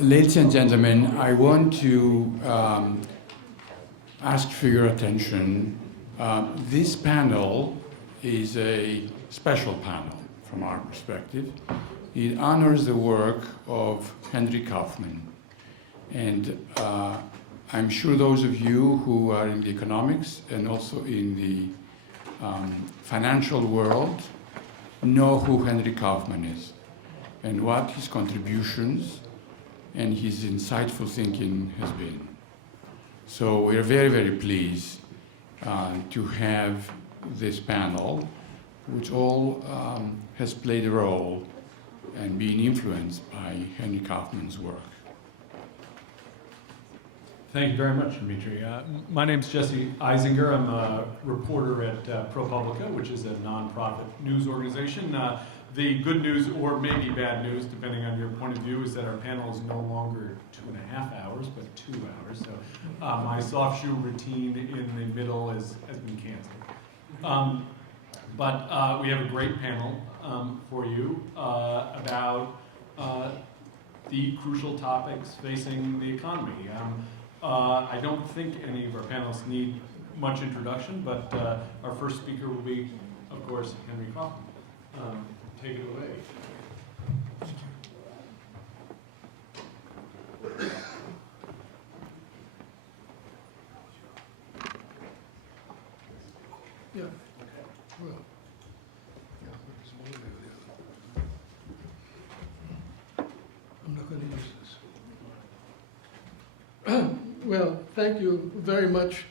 Ladies and gentlemen, I want to ask for your attention. This panel is a special panel from our perspective. It honors the work of Henry Kaufman. And I'm sure those of you who are in the economics and also in the financial world know who Henry Kaufman is and what his contributions and his insightful thinking has been. So we're very, very pleased to have this panel, which all has played a role and been influenced by Henry Kaufman's work. Thank you very much, Dimitri. My name's Jesse Eisinger. I'm a reporter at ProPublica, which is a nonprofit news organization. The good news, or maybe bad news, depending on your point of view, is that our panel is no longer 2.5 hours, but 2 hours. So my soft shoe routine in the middle has been canceled. But we have a great panel for you about the crucial topics facing the economy. I don't think any of our panelists need much introduction, but our first speaker will be, of course, Henry Kaufman. Take it away. Yeah. Well, there's one way or the other. I'm not going to use this. Well, thank you very much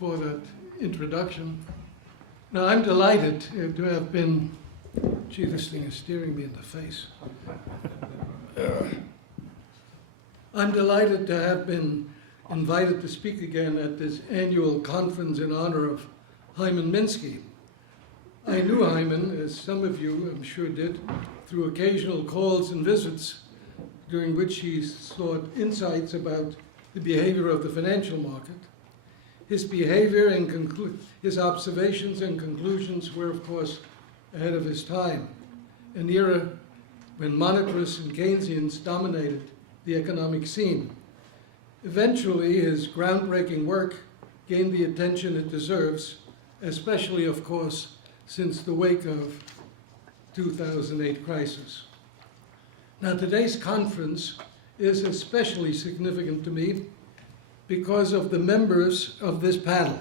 for that introduction. Now, I'm delighted to have been. Gee, this thing is staring me in the face. I'm delighted to have been invited to speak again at this annual conference in honor of Hyman Minsky. I knew Hyman, as some of you I'm sure did, through occasional calls and visits during which he sought insights about the behavior of the financial market. His behavior and his observations and conclusions were, of course, ahead of his time, an era when monetarists and Keynesians dominated the economic scene. Eventually, his groundbreaking work gained the attention it deserves, especially, of course, since the wake of 2008 crisis. Now, today's conference is especially significant to me because of the members of this panel.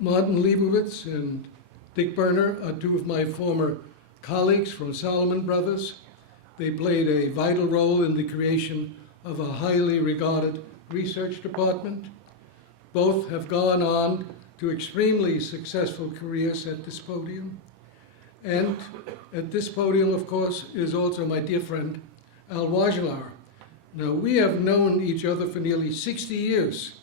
Martin Leibowitz and Dick Berner are two of my former colleagues from Salomon Brothers. They played a vital role in the creation of a highly regarded research department. Both have gone on to extremely successful careers at this podium. And at this podium, of course, is also my dear friend, Al Wojnilower. Now, we have known each other for nearly 60 years.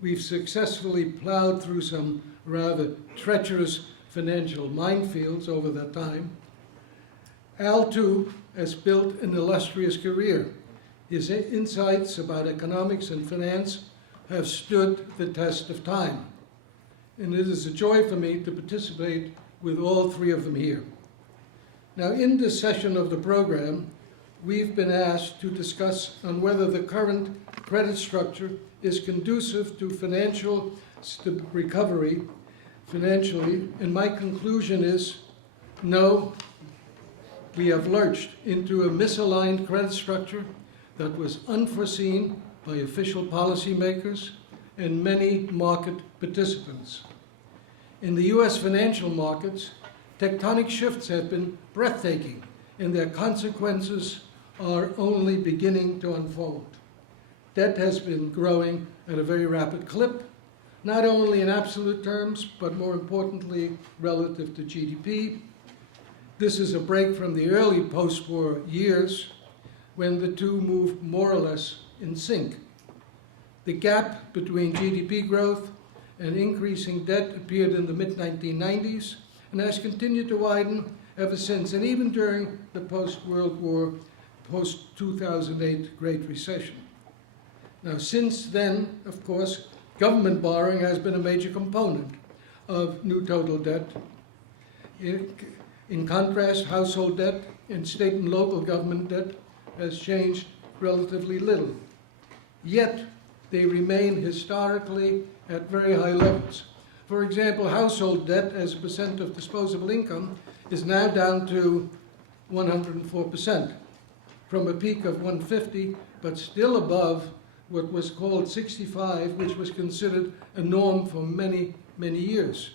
We've successfully plowed through some rather treacherous financial minefields over that time. Al, too, has built an illustrious career. His insights about economics and finance have stood the test of time. And it is a joy for me to participate with all three of them here. Now, in this session of the program, we've been asked to discuss on whether the current credit structure is conducive to financial recovery financially, and my conclusion is no. We have lurched into a misaligned credit structure that was unforeseen by official policymakers and many market participants. In the US financial markets, tectonic shifts have been breathtaking, and their consequences are only beginning to unfold. Debt has been growing at a very rapid clip, not only in absolute terms, but more importantly, relative to GDP. This is a break from the early post-war years when the two moved more or less in sync. The gap between GDP growth and increasing debt appeared in the mid-1990s and has continued to widen ever since, and even during the post-World War, post-2008 Great Recession. Now, since then, of course, government borrowing has been a major component of new total debt. In contrast, household debt and state and local government debt has changed relatively little. Yet, they remain historically at very high levels. For example, household debt as a percent of disposable income is now down to 104%, from a peak of 150, but still above what was called 65, which was considered a norm for many, many years.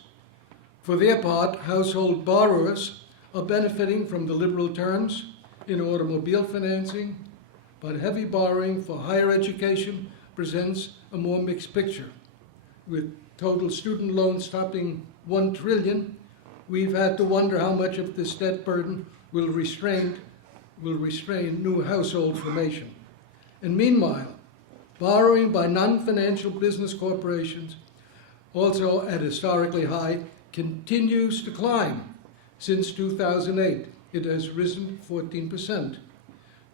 For their part, household borrowers are benefiting from the liberal terms in automobile financing, but heavy borrowing for higher education presents a more mixed picture. With total student loans topping $1 trillion, we've had to wonder how much of this debt burden will restrain new household formation. And meanwhile, borrowing by non-financial business corporations, also at historically high, continues to climb. Since 2008, it has risen 14%.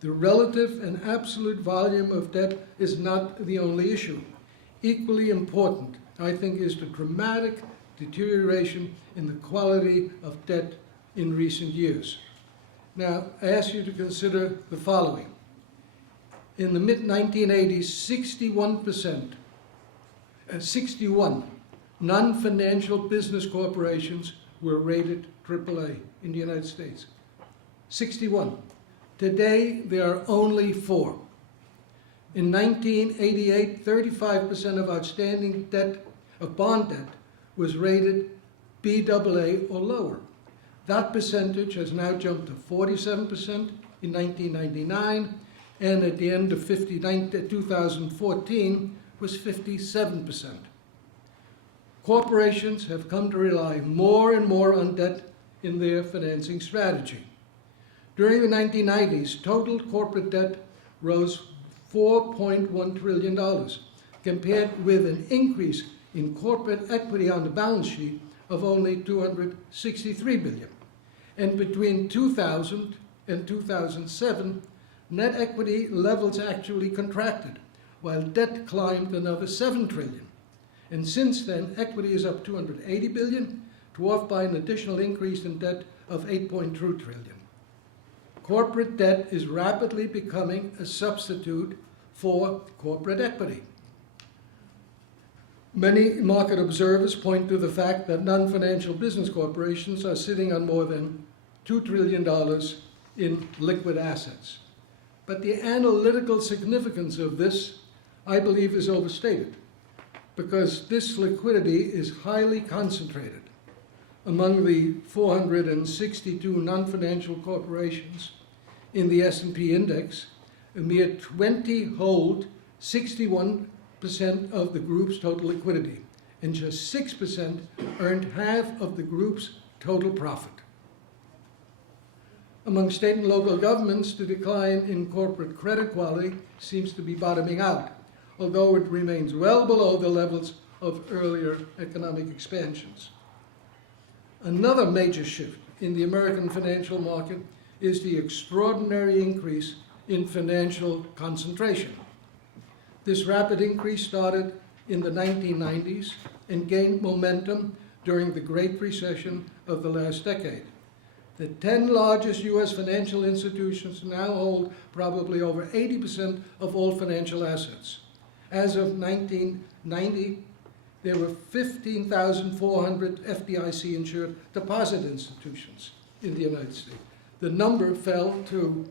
The relative and absolute volume of debt is not the only issue. Equally important, I think, is the dramatic deterioration in the quality of debt in recent years. Now, I ask you to consider the following. In the mid-1980s, 61 non-financial business corporations were rated AAA in the United States. 61. Today, there are only 4. In 1988, 35% of outstanding debt, of bond debt, was rated BAA or lower. That percentage has now jumped to 47% in 1999, and at the end of 2014 was 57%. Corporations have come to rely more and more on debt in their financing strategy. During the 1990s, total corporate debt rose $4.1 trillion, compared with an increase in corporate equity on the balance sheet of only $263 billion. And between 2000 and 2007, net equity levels actually contracted, while debt climbed another $7 trillion. And since then, equity is up $280 billion, dwarfed by an additional increase in debt of $8.2 trillion. Corporate debt is rapidly becoming a substitute for corporate equity. Many market observers point to the fact that non-financial business corporations are sitting on more than $2 trillion in liquid assets. But the analytical significance of this, I believe, is overstated, because this liquidity is highly concentrated. Among the 462 non-financial corporations in the S&P index, a mere 20 hold 61% of the group's total liquidity, and just 6% earned half of the group's total profit. Among state and local governments, the decline in corporate credit quality seems to be bottoming out, although it remains well below the levels of earlier economic expansions. Another major shift in the American financial market is the extraordinary increase in financial concentration. This rapid increase started in the 1990s and gained momentum during the Great Recession of the last decade. The 10 largest U.S. financial institutions now hold probably over 80% of all financial assets. As of 1990, there were 15,400 FDIC-insured deposit institutions in the United States. The number fell to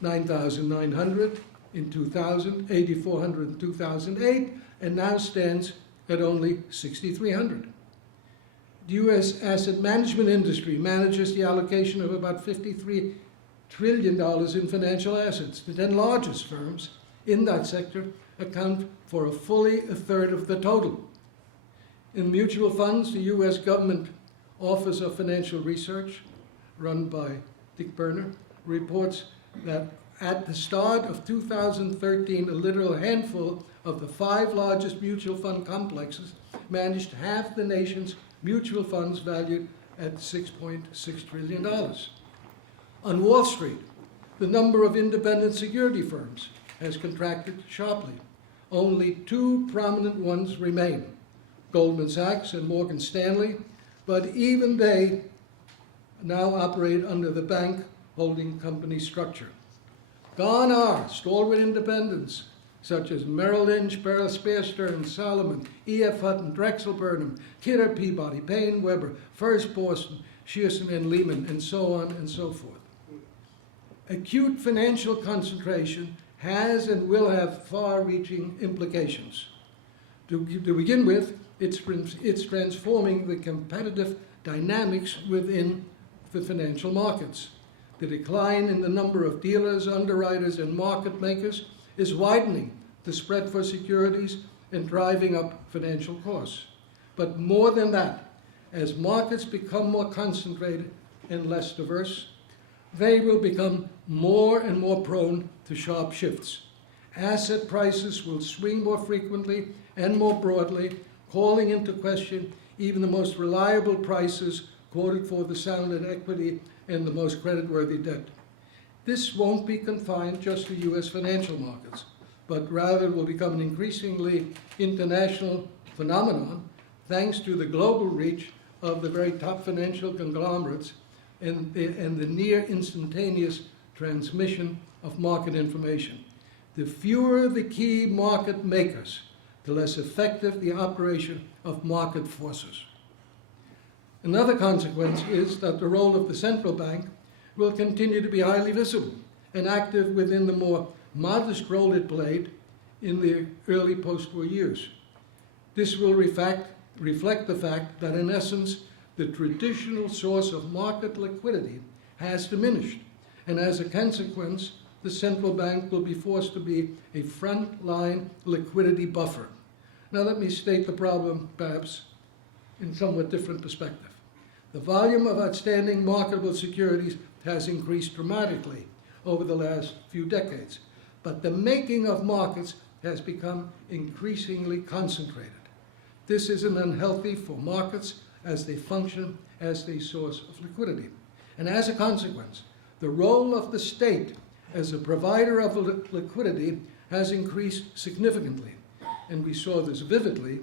9,900 in 2000, 8,400 in 2008, and now stands at only 6,300. The U.S. asset management industry manages the allocation of about $53 trillion in financial assets. The 10 largest firms in that sector account for fully a third of the total. In mutual funds, the U.S. government Office of Financial Research, run by Dick Berner, reports that at the start of 2013, a literal handful of the 5 largest mutual fund complexes managed half the nation's mutual funds valued at $6.6 trillion. On Wall Street, the number of independent security firms has contracted sharply. Only 2 prominent ones remain, Goldman Sachs and Morgan Stanley, but even they now operate under the bank holding company structure. Gone are stalwart independents such as Merrill Lynch, Bear Stearns, Salomon, E.F. Hutton, Drexel Burnham, Kidder Peabody, Payne Webber, First Boston, Shearson and Lehman, and so on and so forth. Acute financial concentration has and will have far-reaching implications. To begin with, it's transforming the competitive dynamics within the financial markets. The decline in the number of dealers, underwriters, and market makers is widening the spread for securities and driving up financial costs. But more than that, as markets become more concentrated and less diverse, they will become more and more prone to sharp shifts. Asset prices will swing more frequently and more broadly, calling into question even the most reliable prices quoted for the sounded equity and the most creditworthy debt. This won't be confined just to U.S. financial markets, but rather will become an increasingly international phenomenon thanks to the global reach of the very top financial conglomerates and the near instantaneous transmission of market information. The fewer the key market makers, the less effective the operation of market forces. Another consequence is that the role of the central bank will continue to be highly visible and active within the more modest role it played in the early post-war years. This will reflect the fact that, in essence, the traditional source of market liquidity has diminished, and as a consequence, the central bank will be forced to be a front-line liquidity buffer. Now let me state the problem, perhaps, in somewhat different perspective. The volume of outstanding marketable securities has increased dramatically over the last few decades, but the making of markets has become increasingly concentrated. This isn't unhealthy for markets as they function as a source of liquidity. And as a consequence, the role of the state as a provider of liquidity has increased significantly. And we saw this vividly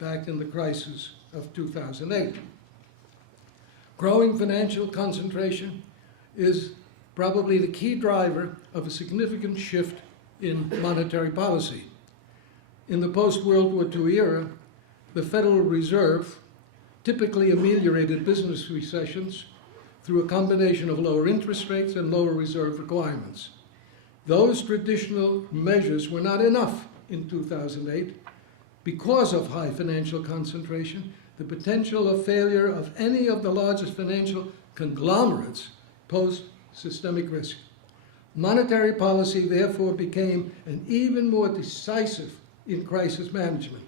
back in the crisis of 2008. Growing financial concentration is probably the key driver of a significant shift in monetary policy. In the post-World War II era, the Federal Reserve typically ameliorated business recessions through a combination of lower interest rates and lower reserve requirements. Those traditional measures were not enough in 2008 because of high financial concentration. The potential of failure of any of the largest financial conglomerates posed systemic risk. Monetary policy, therefore, became an even more decisive in crisis management,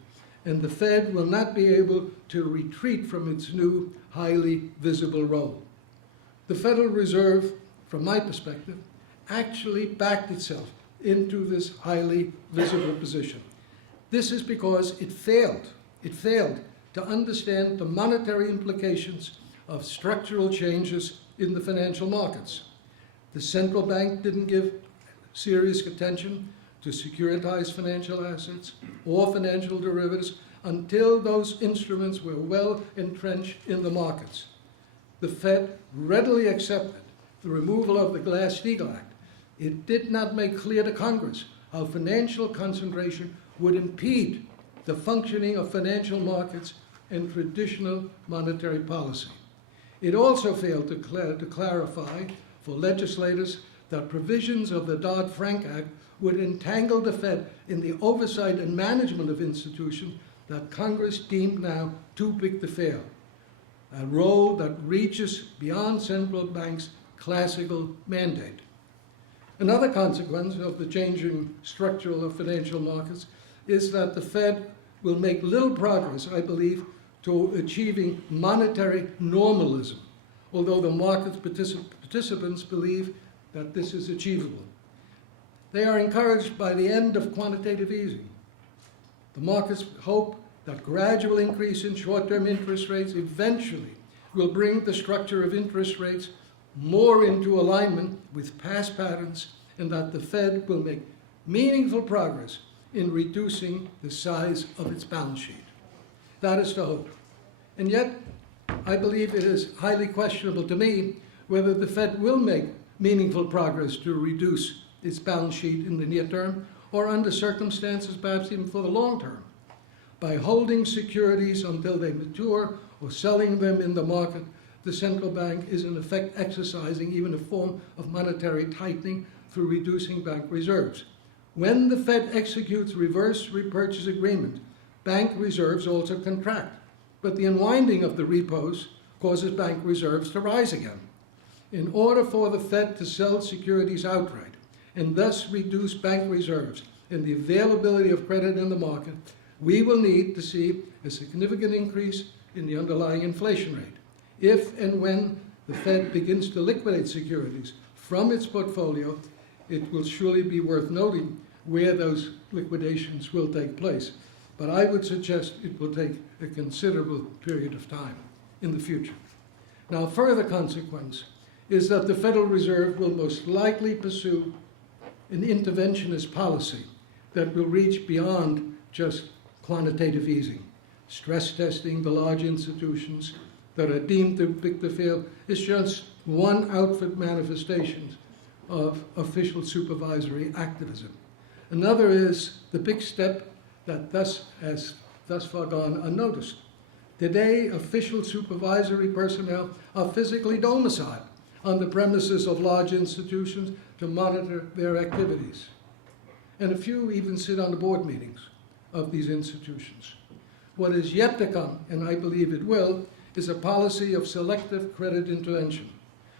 and the Fed will not be able to retreat from its new, highly visible role. The Federal Reserve, from my perspective, actually backed itself into this highly visible position. This is because it failed to understand the monetary implications of structural changes in the financial markets. The central bank didn't give serious attention to securitized financial assets or financial derivatives until those instruments were well entrenched in the markets. The Fed readily accepted the removal of the Glass-Steagall Act. It did not make clear to Congress how financial concentration would impede the functioning of financial markets and traditional monetary policy. It also failed to clarify for legislators that provisions of the Dodd-Frank Act would entangle the Fed in the oversight and management of institutions that Congress deemed now too big to fail, a role that reaches beyond central banks' classical mandate. Another consequence of the changing structure of financial markets is that the Fed will make little progress, I believe, to achieving monetary normalism, although the market participants believe that this is achievable. They are encouraged by the end of quantitative easing. The markets hope that gradual increase in short-term interest rates eventually will bring the structure of interest rates more into alignment with past patterns, and that the Fed will make meaningful progress in reducing the size of its balance sheet. That is the hope. And yet, I believe it is highly questionable to me whether the Fed will make meaningful progress to reduce its balance sheet in the near term, or under circumstances perhaps even for the long term. By holding securities until they mature or selling them in the market, the central bank is in effect exercising even a form of monetary tightening through reducing bank reserves. When the Fed executes reverse repurchase agreement, bank reserves also contract, but the unwinding of the repos causes bank reserves to rise again. In order for the Fed to sell securities outright and thus reduce bank reserves and the availability of credit in the market, we will need to see a significant increase in the underlying inflation rate. If and when the Fed begins to liquidate securities from its portfolio, it will surely be worth noting where those liquidations will take place. But I would suggest it will take a considerable period of time in the future. Now, a further consequence is that the Federal Reserve will most likely pursue an interventionist policy that will reach beyond just quantitative easing. Stress testing the large institutions that are deemed too big to fail is just one outfit manifestation of official supervisory activism. Another is the big step that has thus far gone unnoticed. Today, official supervisory personnel are physically domiciled on the premises of large institutions to monitor their activities. And a few even sit on the board meetings of these institutions. What is yet to come, and I believe it will, is a policy of selective credit intervention,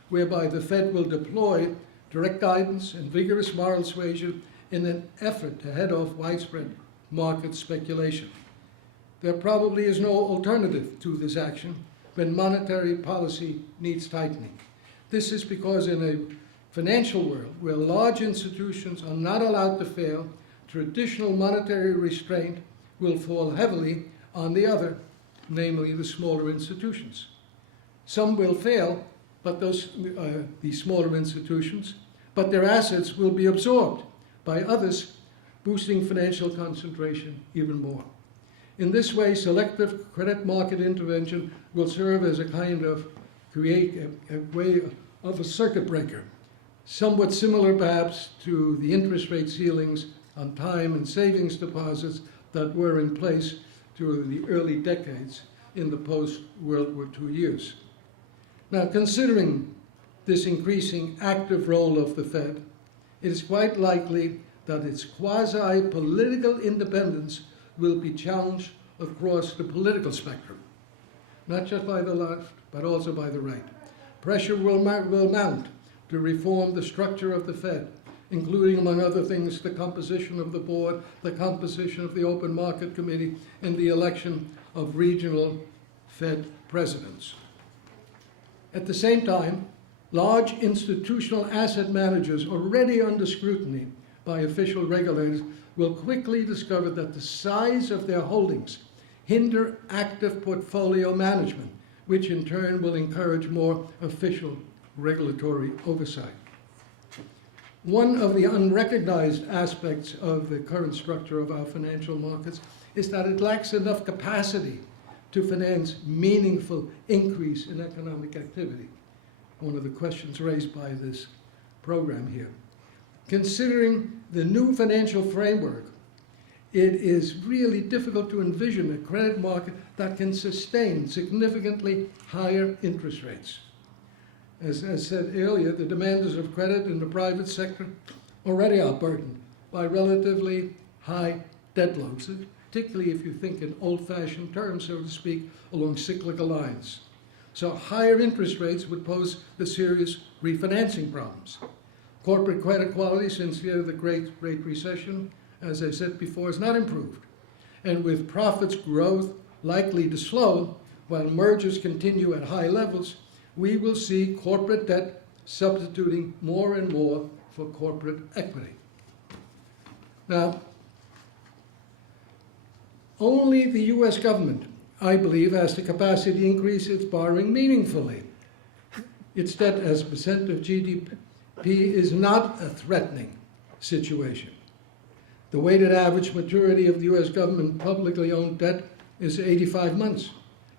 whereby the Fed will deploy direct guidance and vigorous moral suasion in an effort to head off widespread market speculation. There probably is no alternative to this action when monetary policy needs tightening. This is because in a financial world where large institutions are not allowed to fail, traditional monetary restraint will fall heavily on the other, namely the smaller institutions. Some will fail, but the smaller institutions, but their assets will be absorbed by others, boosting financial concentration even more. In this way, selective credit market intervention will serve as a kind of create a way of a circuit breaker, somewhat similar perhaps to the interest rate ceilings on time and savings deposits that were in place through the early decades in the post-World War II years. Now, considering this increasing active role of the Fed, it is quite likely that its quasi-political independence will be challenged across the political spectrum, not just by the left, but also by the right. Pressure will mount to reform the structure of the Fed, including, among other things, the composition of the board, the composition of the Open Market Committee, and the election of regional Fed presidents. At the same time, large institutional asset managers already under scrutiny by official regulators will quickly discover that the size of their holdings hinder active portfolio management, which in turn will encourage more official regulatory oversight. One of the unrecognized aspects of the current structure of our financial markets is that it lacks enough capacity to finance meaningful increase in economic activity. One of the questions raised by this program here. Considering the new financial framework, it is really difficult to envision a credit market that can sustain significantly higher interest rates. As I said earlier, the demanders of credit in the private sector already are burdened by relatively high debt loads, particularly if you think in old-fashioned terms, so to speak, along cyclical lines. So higher interest rates would pose the serious refinancing problems. Corporate credit quality since the end of the Great Recession, as I said before, is not improved. And with profits growth likely to slow while mergers continue at high levels, we will see corporate debt substituting more and more for corporate equity. Now, only the US government, I believe, has the capacity to increase its borrowing meaningfully. Its debt as a percent of GDP is not a threatening situation. The weighted average maturity of the US government publicly owned debt is 85 months,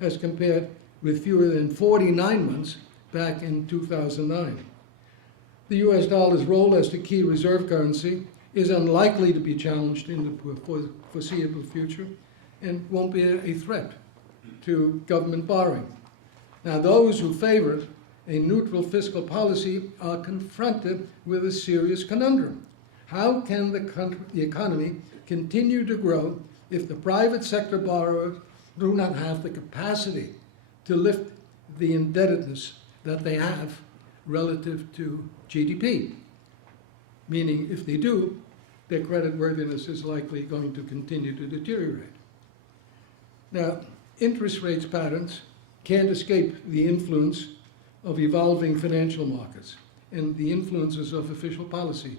as compared with fewer than 49 months back in 2009. The US dollar's role as the key reserve currency is unlikely to be challenged in the foreseeable future and won't be a threat to government borrowing. Now, those who favor a neutral fiscal policy are confronted with a serious conundrum. How can the economy continue to grow if the private sector borrowers do not have the capacity to lift the indebtedness that they have relative to GDP? Meaning, if they do, their creditworthiness is likely going to continue to deteriorate. Now, interest rates patterns can't escape the influence of evolving financial markets and the influences of official policy.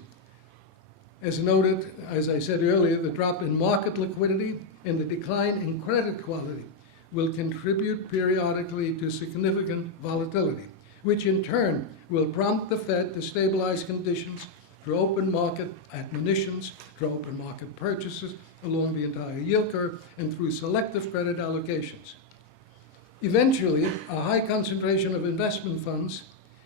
As noted, as I said earlier, the drop in market liquidity and the decline in credit quality will contribute periodically to significant volatility, which in turn will prompt the Fed to stabilize conditions through open market admonitions, through open market purchases along the entire yield curve, and through selective credit allocations. Eventually, a high concentration of investment funds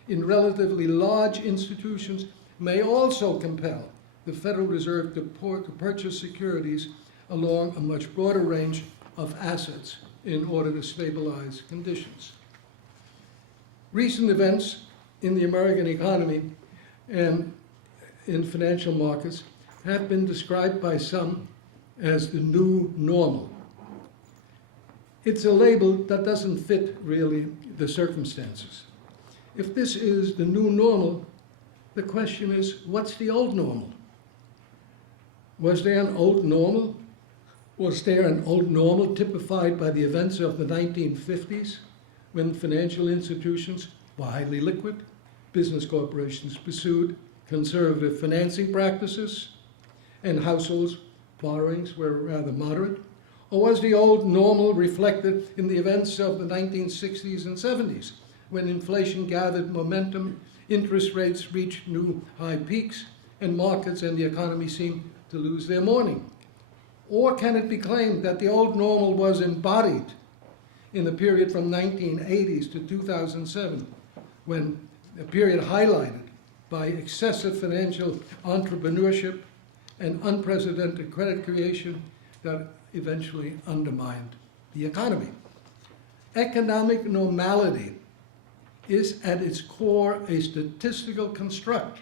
in relatively large institutions may also compel the Federal Reserve to purchase securities along a much broader range of assets in order to stabilize conditions. Recent events in the American economy and in financial markets have been described by some as the new normal. It's a label that doesn't fit really the circumstances. If this is the new normal, the question is, what's the old normal? Was there an old normal? Was there an old normal typified by the events of the 1950s, when financial institutions were highly liquid, business corporations pursued conservative financing practices, and households' borrowings were rather moderate? Or was the old normal reflected in the events of the 1960s and 70s, when inflation gathered momentum, interest rates reached new high peaks, and markets and the economy seemed to lose their morning? Or can it be claimed that the old normal was embodied in the period from 1980s to 2007, when a period highlighted by excessive financial entrepreneurship and unprecedented credit creation that eventually undermined the economy? Economic normality is at its core a statistical construct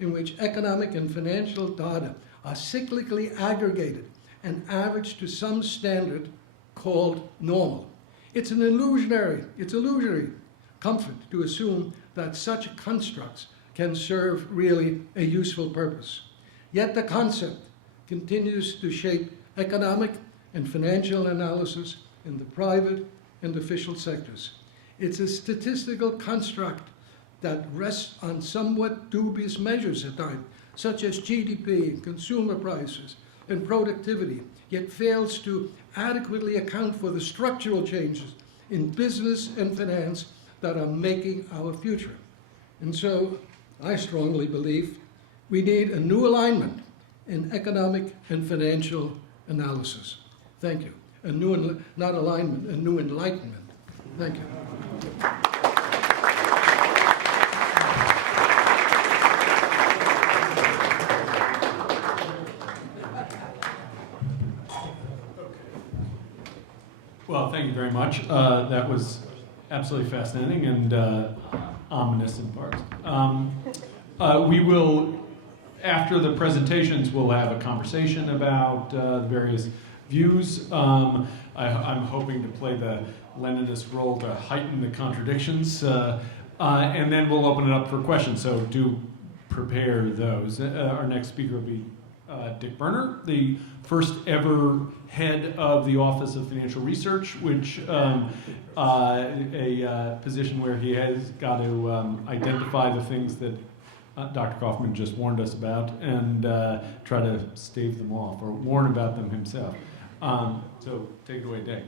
in which economic and financial data are cyclically aggregated and averaged to some standard called normal. It's illusory comfort to assume that such constructs can serve really a useful purpose. Yet the concept continues to shape economic and financial analysis in the private and official sectors. It's a statistical construct that rests on somewhat dubious measures at times, such as GDP, consumer prices, and productivity, yet fails to adequately account for the structural changes in business and finance that are making our future. And so, I strongly believe we need a new alignment in economic and financial analysis. Thank you. A new, not alignment, a new enlightenment. Thank you. Well, thank you very much. That was absolutely fascinating and ominous in parts. We will, after the presentations, we'll have a conversation about the various views. I'm hoping to play the Leninist role to heighten the contradictions, and then we'll open it up for questions, so do prepare those. Our next speaker will be Dick Berner, the first ever head of the Office of Financial Research, which a position where he has got to identify the things that Dr. Kaufman just warned us about and try to stave them off or warn about them himself. So take it away, Dick.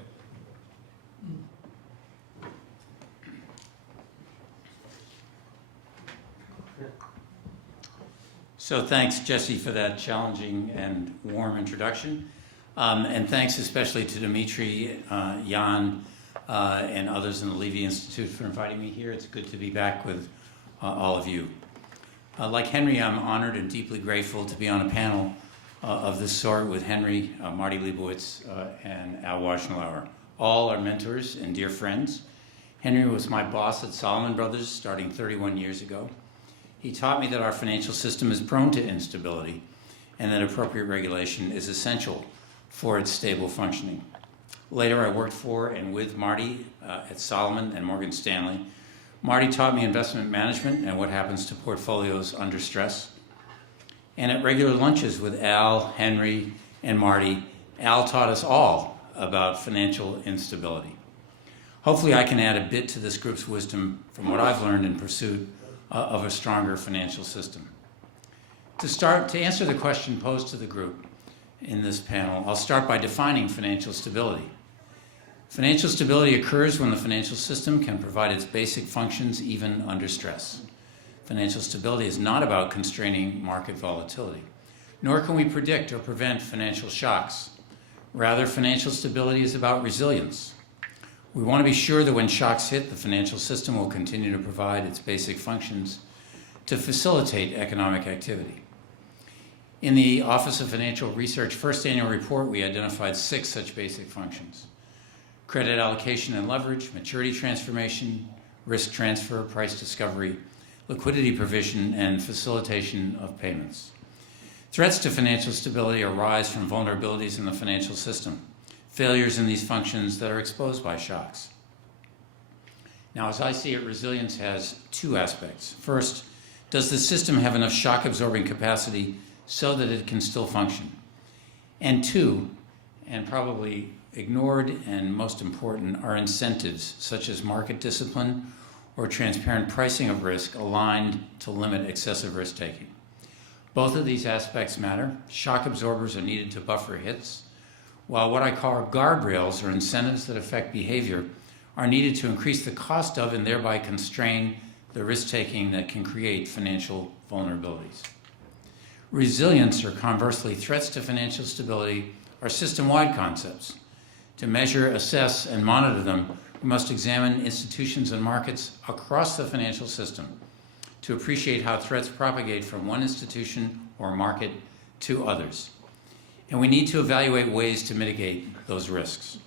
So thanks, Jesse, for that challenging and warm introduction. And thanks especially to Dimitri, Jan, and others in the Levy Institute for inviting me here. It's good to be back with all of you. Like Henry, I'm honored and deeply grateful to be on a panel of this sort with Henry, Marty Leibowitz, and Al Wojnilower. All are mentors and dear friends. Henry was my boss at Salomon Brothers starting 31 years ago. He taught me that our financial system is prone to instability and that appropriate regulation is essential for its stable functioning. Later, I worked for and with Marty at Salomon and Morgan Stanley. Marty taught me investment management and what happens to portfolios under stress. And at regular lunches with Al, Henry, and Marty, Al taught us all about financial instability. Hopefully I can add a bit to this group's wisdom from what I've learned in pursuit of a stronger financial system. To answer the question posed to the group in this panel, I'll start by defining financial stability. Financial stability occurs when the financial system can provide its basic functions even under stress. Financial stability is not about constraining market volatility, nor can we predict or prevent financial shocks. Rather, financial stability is about resilience. We want to be sure that when shocks hit, the financial system will continue to provide its basic functions to facilitate economic activity. In the Office of Financial Research first annual report, we identified 6 such basic functions: credit allocation and leverage, maturity transformation, risk transfer, price discovery, liquidity provision, and facilitation of payments. Threats to financial stability arise from vulnerabilities in the financial system, failures in these functions that are exposed by shocks. Now, as I see it, resilience has 2 aspects. First, does the system have enough shock-absorbing capacity so that it can still function? And 2, and probably ignored and most important, are incentives such as market discipline or transparent pricing of risk aligned to limit excessive risk-taking. Both of these aspects matter. Shock absorbers are needed to buffer hits, while what I call guardrails, or incentives that affect behavior, are needed to increase the cost of and thereby constrain the risk-taking that can create financial vulnerabilities. Resilience, or conversely threats to financial stability, are system-wide concepts. To measure, assess, and monitor them, we must examine institutions and markets across the financial system to appreciate how threats propagate from one institution or market to others. And we need to evaluate ways to mitigate those risks.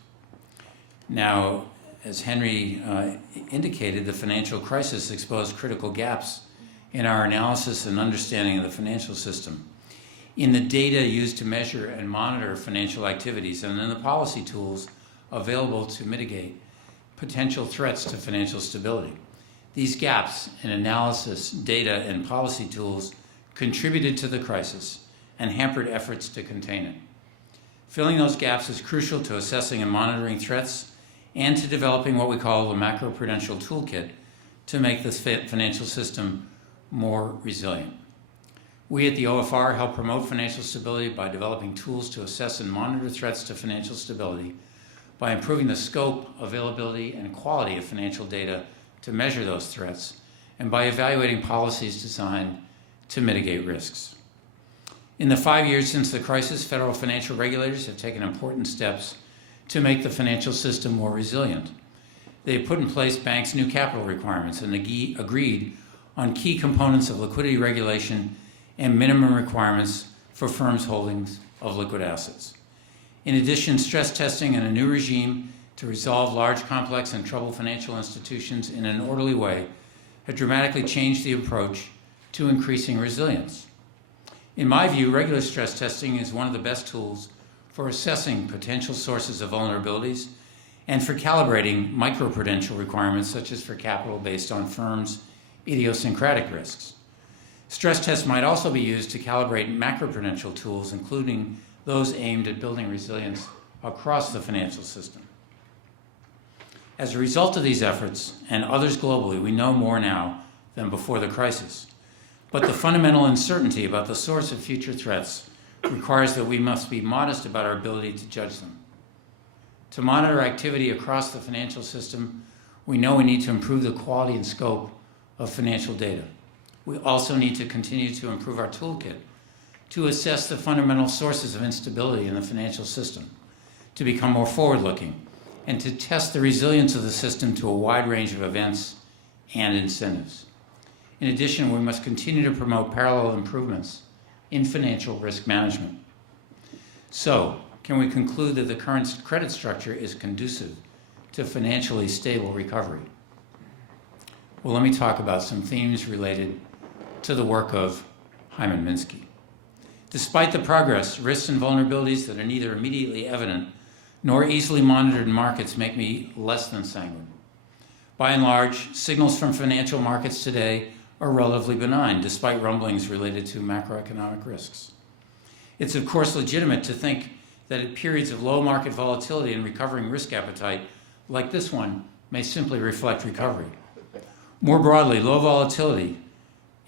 Now, as Henry indicated, the financial crisis exposed critical gaps in our analysis and understanding of the financial system, in the data used to measure and monitor financial activities, and in the policy tools available to mitigate potential threats to financial stability. These gaps in analysis, data, and policy tools contributed to the crisis and hampered efforts to contain it. Filling those gaps is crucial to assessing and monitoring threats and to developing what we call the macroprudential toolkit to make the financial system more resilient. We at the OFR help promote financial stability by developing tools to assess and monitor threats to financial stability, by improving the scope, availability, and quality of financial data to measure those threats, and by evaluating policies designed to mitigate risks. In the 5 years since the crisis, federal financial regulators have taken important steps to make the financial system more resilient. They have put in place banks' new capital requirements and agreed on key components of liquidity regulation and minimum requirements for firms' holdings of liquid assets. In addition, stress testing and a new regime to resolve large, complex, and troubled financial institutions in an orderly way have dramatically changed the approach to increasing resilience. In my view, regular stress testing is one of the best tools for assessing potential sources of vulnerabilities and for calibrating microprudential requirements, such as for capital based on firms' idiosyncratic risks. Stress tests might also be used to calibrate macroprudential tools, including those aimed at building resilience across the financial system. As a result of these efforts, and others globally, we know more now than before the crisis. But the fundamental uncertainty about the source of future threats requires that we must be modest about our ability to judge them. To monitor activity across the financial system, we know we need to improve the quality and scope of financial data. We also need to continue to improve our toolkit to assess the fundamental sources of instability in the financial system, to become more forward-looking, and to test the resilience of the system to a wide range of events and incentives. In addition, we must continue to promote parallel improvements in financial risk management. So, can we conclude that the current credit structure is conducive to financially stable recovery? Well, let me talk about some themes related to the work of Hyman Minsky. Despite the progress, risks and vulnerabilities that are neither immediately evident nor easily monitored in markets make me less than sanguine. By and large, signals from financial markets today are relatively benign, despite rumblings related to macroeconomic risks. It's of course legitimate to think that at periods of low market volatility and recovering risk appetite, like this one, may simply reflect recovery. More broadly, low volatility,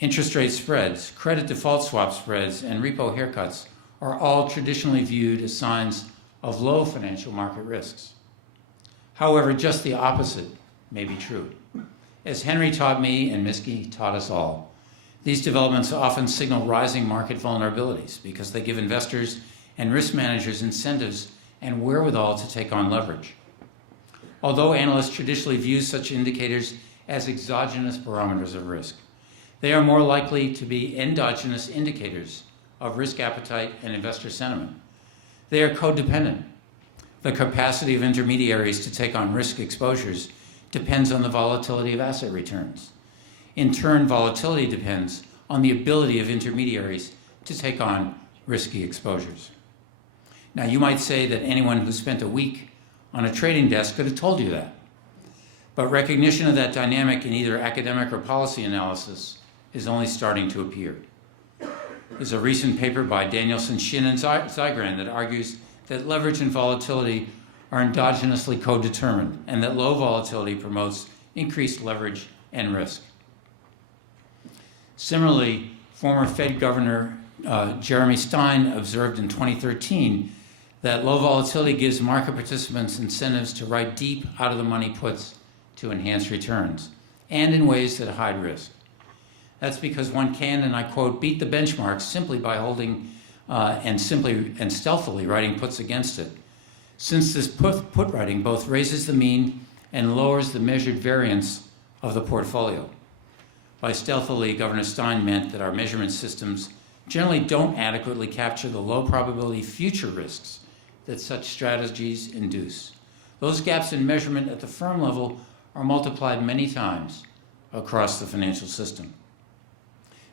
interest rate spreads, credit default swap spreads, and repo haircuts are all traditionally viewed as signs of low financial market risks. However, just the opposite may be true. As Henry taught me and Minsky taught us all, these developments often signal rising market vulnerabilities because they give investors and risk managers incentives and wherewithal to take on leverage. Although analysts traditionally view such indicators as exogenous barometers of risk, they are more likely to be endogenous indicators of risk appetite and investor sentiment. They are codependent. The capacity of intermediaries to take on risk exposures depends on the volatility of asset returns. In turn, volatility depends on the ability of intermediaries to take on risky exposures. Now, you might say that anyone who spent a week on a trading desk could have told you that. But recognition of that dynamic in either academic or policy analysis is only starting to appear. There's a recent paper by Danielson, Shin, and Zygran that argues that leverage and volatility are endogenously co-determined and that low volatility promotes increased leverage and risk. Similarly, former Fed Governor Jeremy Stein observed in 2013 that low volatility gives market participants incentives to write deep out-of-the-money puts to enhance returns, and in ways that hide risk. That's because one can, and I quote, beat the benchmark simply by holding and stealthily writing puts against it, since this put writing both raises the mean and lowers the measured variance of the portfolio. By stealthily, Governor Stein meant that our measurement systems generally don't adequately capture the low probability future risks that such strategies induce. Those gaps in measurement at the firm level are multiplied many times across the financial system.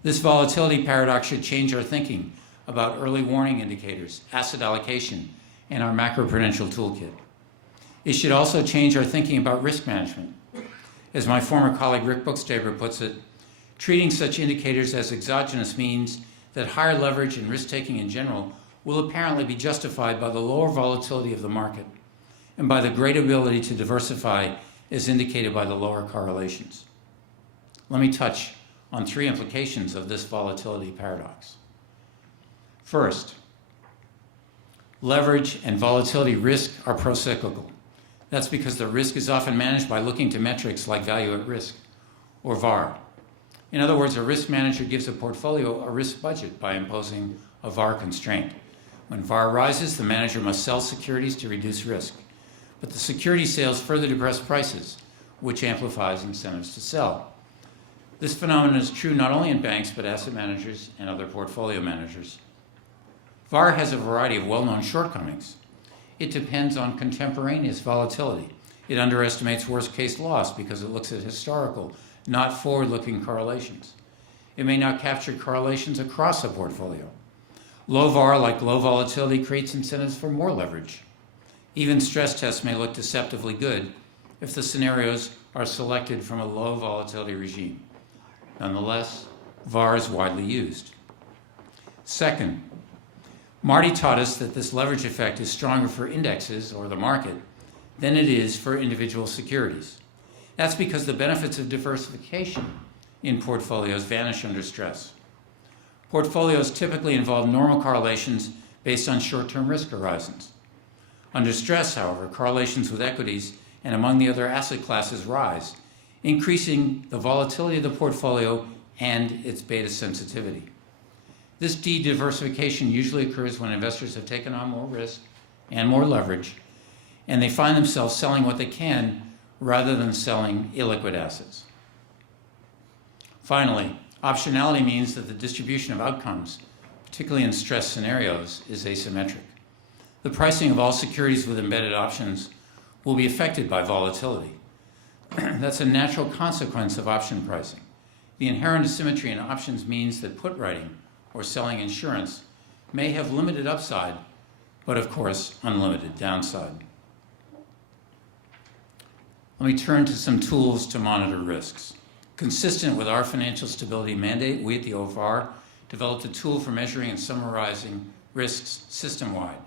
This volatility paradox should change our thinking about early warning indicators, asset allocation, and our macroprudential toolkit. It should also change our thinking about risk management. As my former colleague Rick Bookstaber puts it, treating such indicators as exogenous means that higher leverage and risk-taking in general will apparently be justified by the lower volatility of the market and by the great ability to diversify as indicated by the lower correlations. Let me touch on three implications of this volatility paradox. First, leverage and volatility risk are procyclical. That's because the risk is often managed by looking to metrics like value at risk, or VAR. In other words, a risk manager gives a portfolio a risk budget by imposing a VAR constraint. When VAR rises, the manager must sell securities to reduce risk. But the security sales further depress prices, which amplifies incentives to sell. This phenomenon is true not only in banks, but asset managers and other portfolio managers. VAR has a variety of well-known shortcomings. It depends on contemporaneous volatility. It underestimates worst-case loss because it looks at historical, not forward-looking correlations. It may not capture correlations across a portfolio. Low VAR, like low volatility, creates incentives for more leverage. Even stress tests may look deceptively good if the scenarios are selected from a low volatility regime. Nonetheless, VAR is widely used. Second, Marty taught us that this leverage effect is stronger for indexes, or the market, than it is for individual securities. That's because the benefits of diversification in portfolios vanish under stress. Portfolios typically involve normal correlations based on short-term risk horizons. Under stress, however, correlations with equities and among the other asset classes rise, increasing the volatility of the portfolio and its beta sensitivity. This de-diversification usually occurs when investors have taken on more risk and more leverage, and they find themselves selling what they can rather than selling illiquid assets. Finally, optionality means that the distribution of outcomes, particularly in stress scenarios, is asymmetric. The pricing of all securities with embedded options will be affected by volatility. That's a natural consequence of option pricing. The inherent asymmetry in options means that put writing, or selling insurance, may have limited upside, but of course, unlimited downside. Let me turn to some tools to monitor risks. Consistent with our financial stability mandate, we at the OFR developed a tool for measuring and summarizing risks system-wide.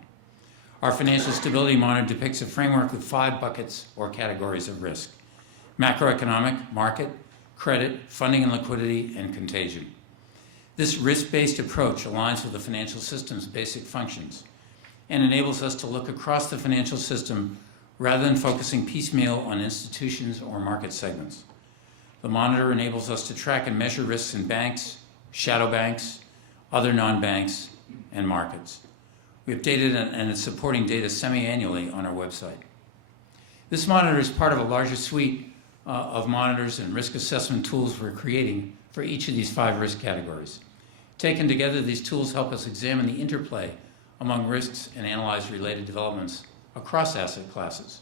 Our financial stability monitor depicts a framework with 5 buckets or categories of risk: macroeconomic, market, credit, funding and liquidity, and contagion. This risk-based approach aligns with the financial system's basic functions and enables us to look across the financial system rather than focusing piecemeal on institutions or market segments. The monitor enables us to track and measure risks in banks, shadow banks, other non-banks, and markets. We update it and it's supporting data semi-annually on our website. This monitor is part of a larger suite of monitors and risk assessment tools we're creating for each of these 5 risk categories. Taken together, these tools help us examine the interplay among risks and analyze related developments across asset classes.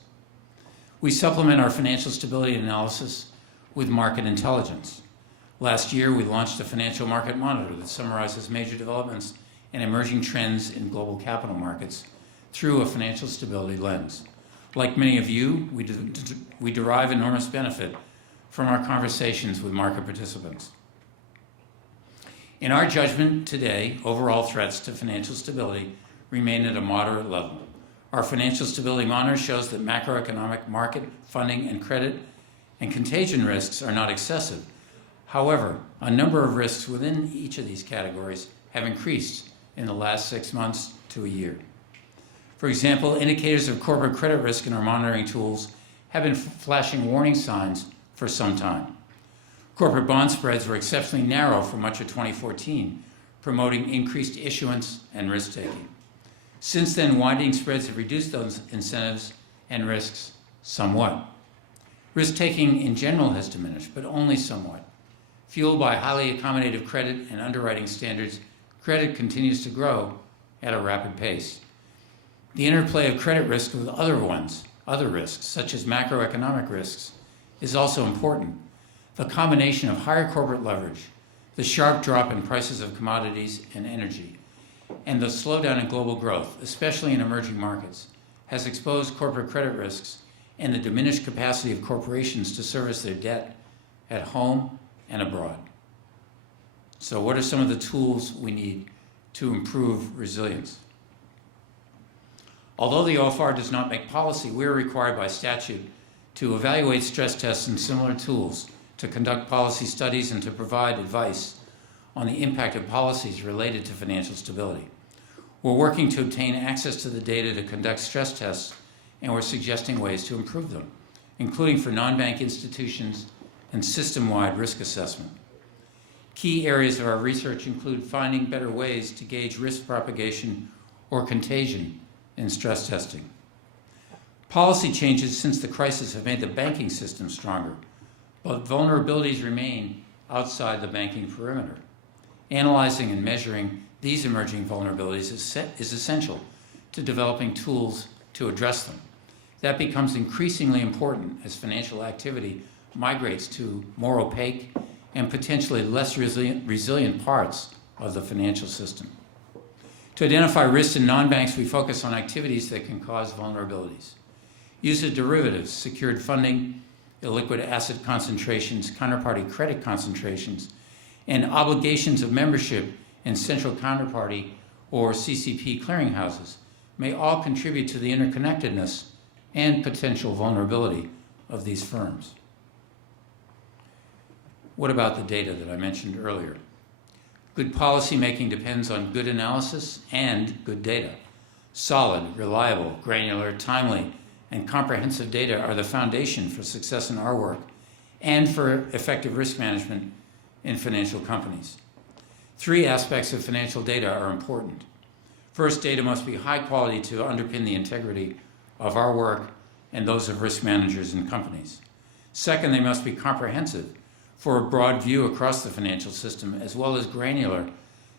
We supplement our financial stability analysis with market intelligence. Last year, we launched a financial market monitor that summarizes major developments and emerging trends in global capital markets through a financial stability lens. Like many of you, we derive enormous benefit from our conversations with market participants. In our judgment today, overall threats to financial stability remain at a moderate level. Our financial stability monitor shows that macroeconomic, market, funding, and credit and contagion risks are not excessive. However, a number of risks within each of these categories have increased in the last 6 months to a year. For example, indicators of corporate credit risk in our monitoring tools have been flashing warning signs for some time. Corporate bond spreads were exceptionally narrow for much of 2014, promoting increased issuance and risk-taking. Since then, widening spreads have reduced those incentives and risks somewhat. Risk-taking in general has diminished, but only somewhat. Fueled by highly accommodative credit and underwriting standards, credit continues to grow at a rapid pace. The interplay of credit risk with other risks, such as macroeconomic risks, is also important. The combination of higher corporate leverage, the sharp drop in prices of commodities and energy, and the slowdown in global growth, especially in emerging markets, has exposed corporate credit risks and the diminished capacity of corporations to service their debt at home and abroad. So what are some of the tools we need to improve resilience? Although the OFR does not make policy, we are required by statute to evaluate stress tests and similar tools, to conduct policy studies, and to provide advice on the impact of policies related to financial stability. We're working to obtain access to the data to conduct stress tests, and we're suggesting ways to improve them, including for non-bank institutions and system-wide risk assessment. Key areas of our research include finding better ways to gauge risk propagation or contagion in stress testing. Policy changes since the crisis have made the banking system stronger, but vulnerabilities remain outside the banking perimeter. Analyzing and measuring these emerging vulnerabilities is essential to developing tools to address them. That becomes increasingly important as financial activity migrates to more opaque and potentially less resilient parts of the financial system. To identify risks in non-banks, we focus on activities that can cause vulnerabilities. Use of derivatives, secured funding, illiquid asset concentrations, counterparty credit concentrations, and obligations of membership in central counterparty or CCP clearinghouses may all contribute to the interconnectedness and potential vulnerability of these firms. What about the data that I mentioned earlier? Good policymaking depends on good analysis and good data. Solid, reliable, granular, timely, and comprehensive data are the foundation for success in our work and for effective risk management in financial companies. 3 aspects of financial data are important. First, data must be high quality to underpin the integrity of our work and those of risk managers and companies. Second, they must be comprehensive. for a broad view across the financial system, as well as granular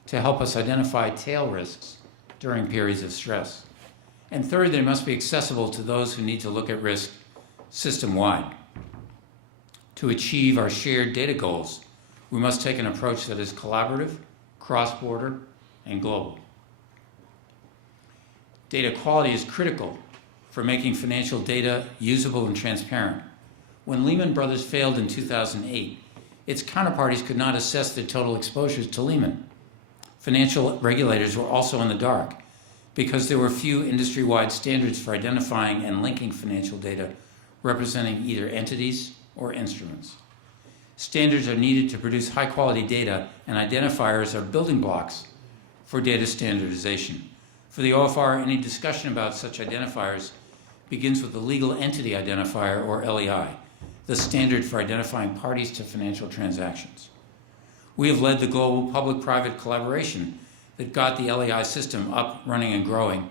to help us identify tail risks during periods of stress. And third, they must be accessible to those who need to look at risk system-wide. To achieve our shared data goals, we must take an approach that is collaborative, cross-border, and global. Data quality is critical for making financial data usable and transparent. When Lehman Brothers failed in 2008, its counterparties could not assess their total exposures to Lehman. Financial regulators were also in the dark because there were few industry-wide standards for identifying and linking financial data representing either entities or instruments. Standards are needed to produce high-quality data, and identifiers are building blocks for data standardization. For the OFR, any discussion about such identifiers begins with the legal entity identifier, or LEI, the standard for identifying parties to financial transactions. We have led the global public-private collaboration that got the LEI system up, running, and growing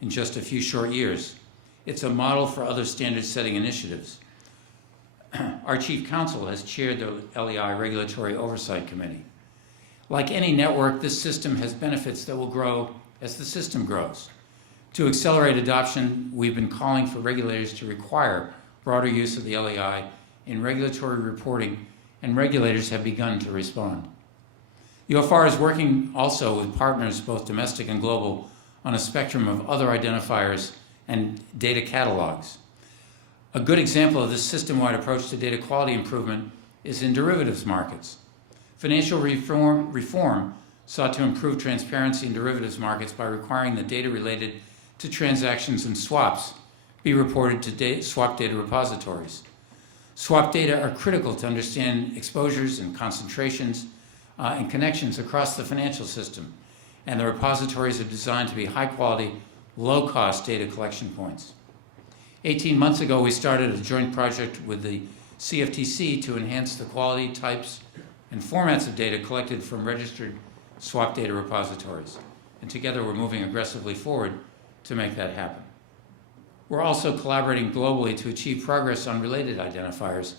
in just a few short years. It's a model for other standard-setting initiatives. Our chief counsel has chaired the LEI Regulatory Oversight Committee. Like any network, this system has benefits that will grow as the system grows. To accelerate adoption, we've been calling for regulators to require broader use of the LEI in regulatory reporting, and regulators have begun to respond. The OFR is working also with partners, both domestic and global, on a spectrum of other identifiers and data catalogs. A good example of this system-wide approach to data quality improvement is in derivatives markets. Financial reform sought to improve transparency in derivatives markets by requiring that data related to transactions and swaps be reported to swap data repositories. Swap data are critical to understand exposures and concentrations and connections across the financial system, and the repositories are designed to be high-quality, low-cost data collection points. 18 months ago, we started a joint project with the CFTC to enhance the quality, types, and formats of data collected from registered swap data repositories. And together, we're moving aggressively forward to make that happen. We're also collaborating globally to achieve progress on related identifiers,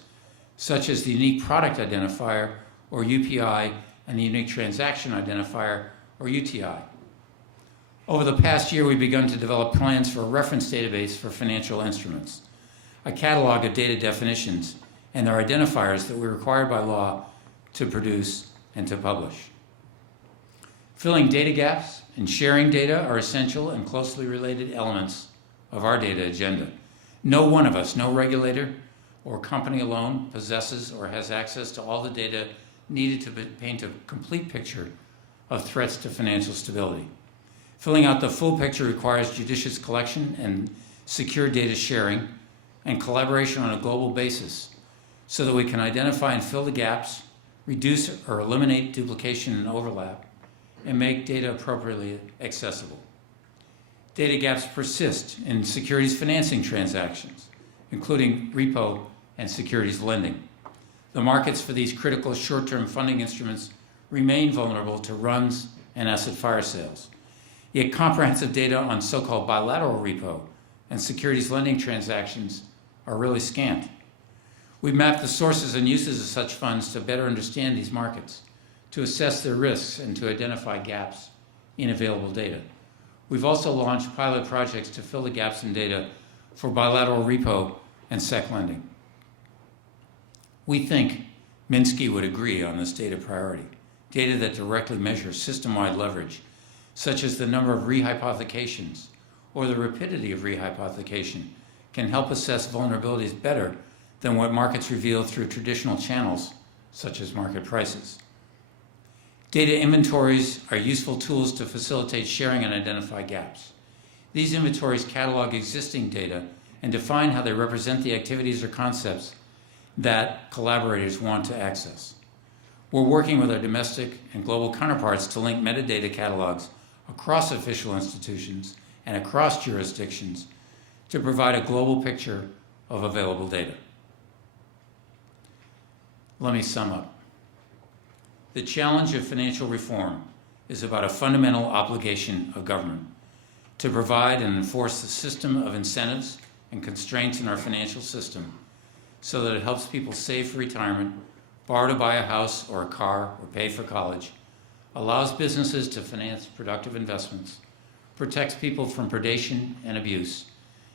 such as the Unique Product Identifier, or UPI, and the Unique Transaction Identifier, or UTI. Over the past year, we've begun to develop plans for a reference database for financial instruments, a catalog of data definitions, and their identifiers that we're required by law to produce and to publish. Filling data gaps and sharing data are essential and closely related elements of our data agenda. No one of us, no regulator or company alone, possesses or has access to all the data needed to paint a complete picture of threats to financial stability. Filling out the full picture requires judicious collection and secure data sharing and collaboration on a global basis so that we can identify and fill the gaps, reduce or eliminate duplication and overlap, and make data appropriately accessible. Data gaps persist in securities financing transactions, including repo and securities lending. The markets for these critical short-term funding instruments remain vulnerable to runs and asset fire sales. Yet comprehensive data on so-called bilateral repo and securities lending transactions are really scant. We've mapped the sources and uses of such funds to better understand these markets, to assess their risks, and to identify gaps in available data. We've also launched pilot projects to fill the gaps in data for bilateral repo and SEC lending. We think Minsky would agree on this data priority, data that directly measures system-wide leverage, such as the number of rehypothecations or the rapidity of rehypothecation, can help assess vulnerabilities better than what markets reveal through traditional channels, such as market prices. Data inventories are useful tools to facilitate sharing and identify gaps. These inventories catalog existing data and define how they represent the activities or concepts that collaborators want to access. We're working with our domestic and global counterparts to link metadata catalogs across official institutions and across jurisdictions to provide a global picture of available data. Let me sum up. The challenge of financial reform is about a fundamental obligation of government to provide and enforce the system of incentives and constraints in our financial system so that it helps people save for retirement, borrow to buy a house or a car or pay for college, allows businesses to finance productive investments, protects people from predation and abuse,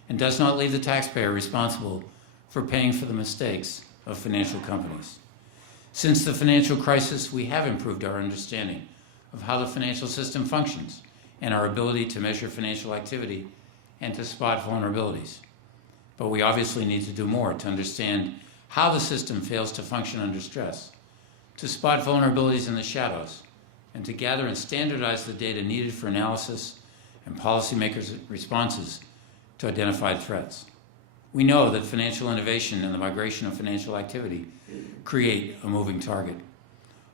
and does not leave the taxpayer responsible for paying for the mistakes of financial companies. Since the financial crisis, we have improved our understanding of how the financial system functions and our ability to measure financial activity and to spot vulnerabilities. But we obviously need to do more to understand how the system fails to function under stress, to spot vulnerabilities in the shadows, and to gather and standardize the data needed for analysis and policymakers' responses to identified threats. We know that financial innovation and the migration of financial activity create a moving target.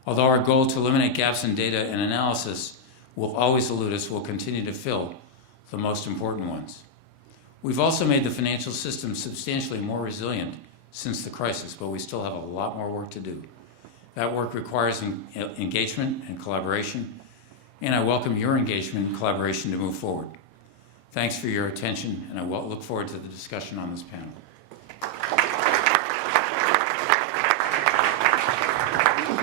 Although our goal to eliminate gaps in data and analysis will always elude us, we'll continue to fill the most important ones. We've also made the financial system substantially more resilient since the crisis, but we still have a lot more work to do. That work requires engagement and collaboration, and I welcome your engagement and collaboration to move forward. Thanks for your attention, and I look forward to the discussion on this panel.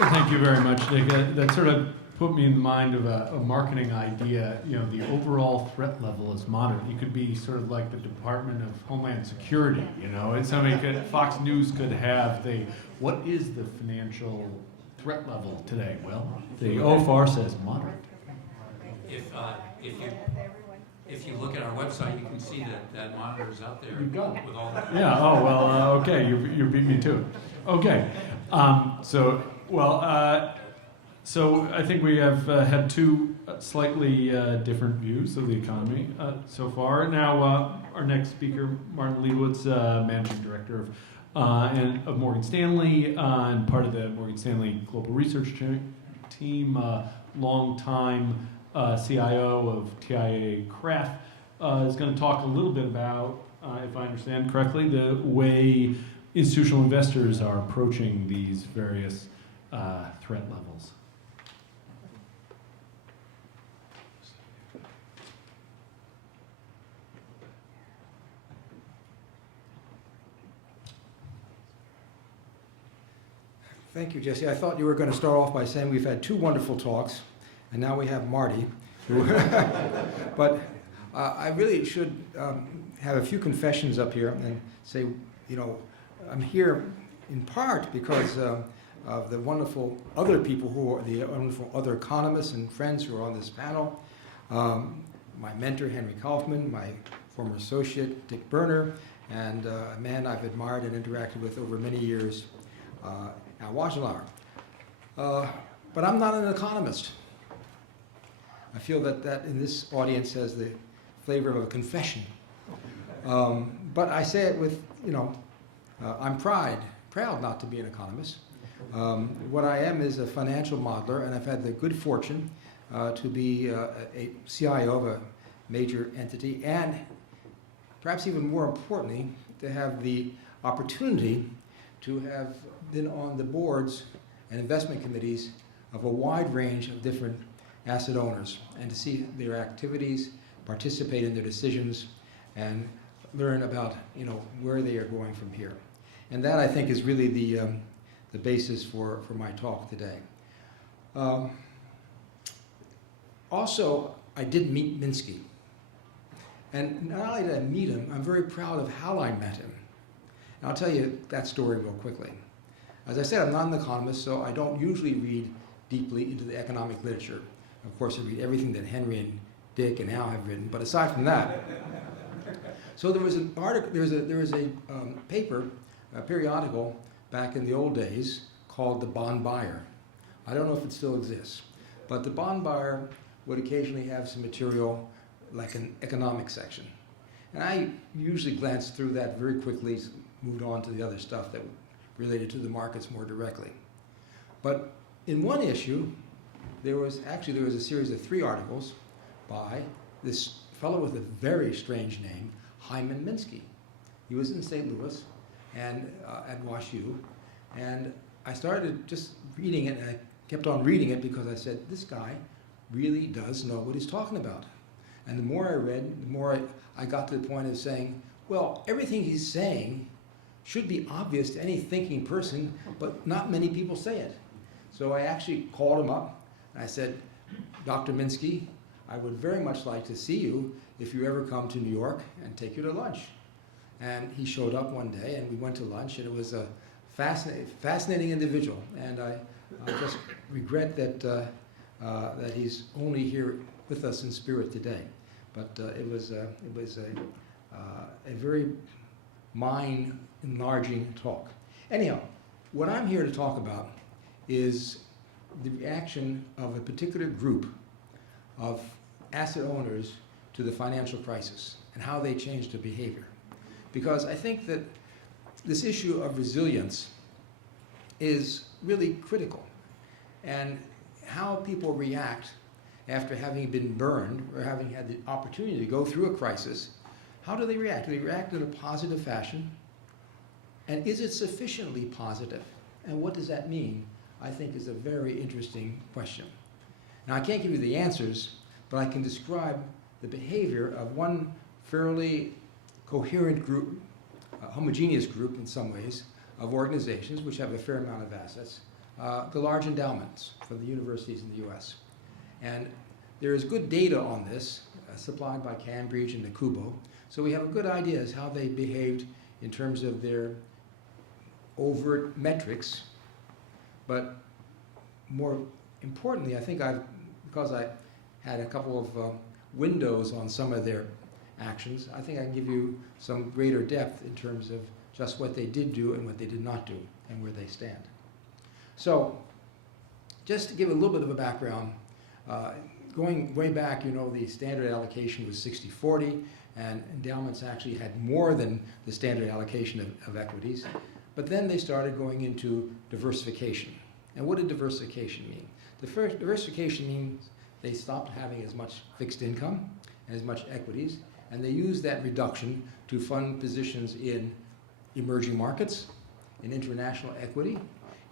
Thank you very much, Nick. That sort of put me in the mind of a marketing idea. You know, the overall threat level is moderate. You could be sort of like the Department of Homeland Security, you know, and somebody could, Fox News could have what is the financial threat level today? Well, the OFR says moderate. If you look at our website, you can see that monitor is out there. You've got it. With all that. Yeah, oh, well, okay, you beat me to it. Okay, so I think we have had two slightly different views of the economy so far. Now, our next speaker, Martin Leibowitz, Managing Director of Morgan Stanley and part of the Morgan Stanley Global Research Team, longtime CIO of TIA Kraft, is going to talk a little bit about, if I understand correctly, the way institutional investors are approaching these various threat levels. Thank you, Jesse. I thought you were going to start off by saying we've had two wonderful talks, and now we have Marty. But I really should have a few confessions up here and say, you know, I'm here in part because of the wonderful other people who are the wonderful other economists and friends who are on this panel. My mentor, Henry Kaufman, my former associate, Dick Berner, and a man I've admired and interacted with over many years, Wojnilower. But I'm not an economist. I feel that in this audience has the flavor of a confession. But I say it with, you know, I'm proud not to be an economist. What I am is a financial modeler, and I've had the good fortune to be a CIO of a major entity, and perhaps even more importantly, to have the opportunity to have been on the boards and investment committees of a wide range of different asset owners, and to see their activities, participate in their decisions, and learn about, you know, where they are going from here. And that, I think, is really the basis for my talk today. Also, I did meet Minsky. And not only did I meet him, I'm very proud of how I met him. And I'll tell you that story real quickly. As I said, I'm not an economist, so I don't usually read deeply into the economic literature. Of course, I read everything that Henry and Dick and Al have written, but aside from that, so there was an article, there was a paper, a periodical back in the old days called The Bond Buyer. I don't know if it still exists, but The Bond Buyer would occasionally have some material like an economic section. And I usually glanced through that very quickly, moved on to the other stuff that related to the markets more directly. But in one issue, there was a series of 3 articles by this fellow with a very strange name, Hyman Minsky. He was in St. Louis and at WashU, and I started just reading it, and I kept on reading it because I said, this guy really does know what he's talking about. And the more I read, the more I got to the point of saying, well, everything he's saying should be obvious to any thinking person, but not many people say it. So I actually called him up and I said, Dr. Minsky, I would very much like to see you if you ever come to New York and take you to lunch. And he showed up one day and we went to lunch, and it was a fascinating individual. And I just regret that he's only here with us in spirit today. But it was a very mind-enlarging talk. Anyhow, what I'm here to talk about is the reaction of a particular group of asset owners to the financial crisis and how they changed their behavior. Because I think that this issue of resilience is really critical. And how people react after having been burned or having had the opportunity to go through a crisis, how do they react? Do they react in a positive fashion? And is it sufficiently positive? And what does that mean? I think is a very interesting question. Now, I can't give you the answers, but I can describe the behavior of one fairly coherent group, a homogeneous group in some ways, of organizations which have a fair amount of assets, the large endowments from the universities in the US. And there is good data on this, supplied by Cambridge and the Kubo, so we have a good idea as how they behaved in terms of their overt metrics. But more importantly, I think because I had a couple of windows on some of their actions, I think I can give you some greater depth in terms of just what they did do and what they did not do and where they stand. So, just to give a little bit of a background, going way back, the standard allocation was 60-40, and endowments actually had more than the standard allocation of equities. But then they started going into diversification. And what did diversification mean? Diversification means they stopped having as much fixed income and as much equities, and they used that reduction to fund positions in emerging markets, in international equity,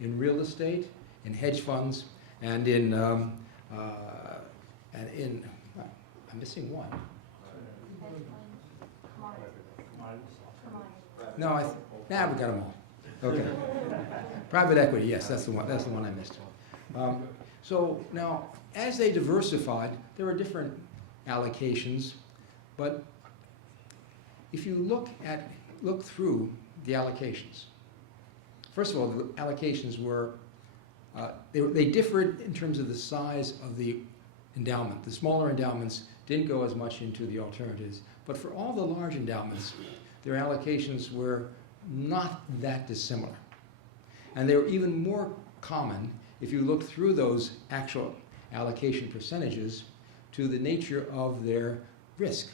in real estate, in hedge funds, and I'm missing one. No, we got them all. Okay. Private equity, yes, that's the one I missed. So now, as they diversified, there were different allocations, but if you look through the allocations, first of all, the allocations were, they differed in terms of the size of the endowment. The smaller endowments didn't go as much into the alternatives, but for all the large endowments, their allocations were not that dissimilar. And they were even more common if you look through those actual allocation percentages to the nature of their risk,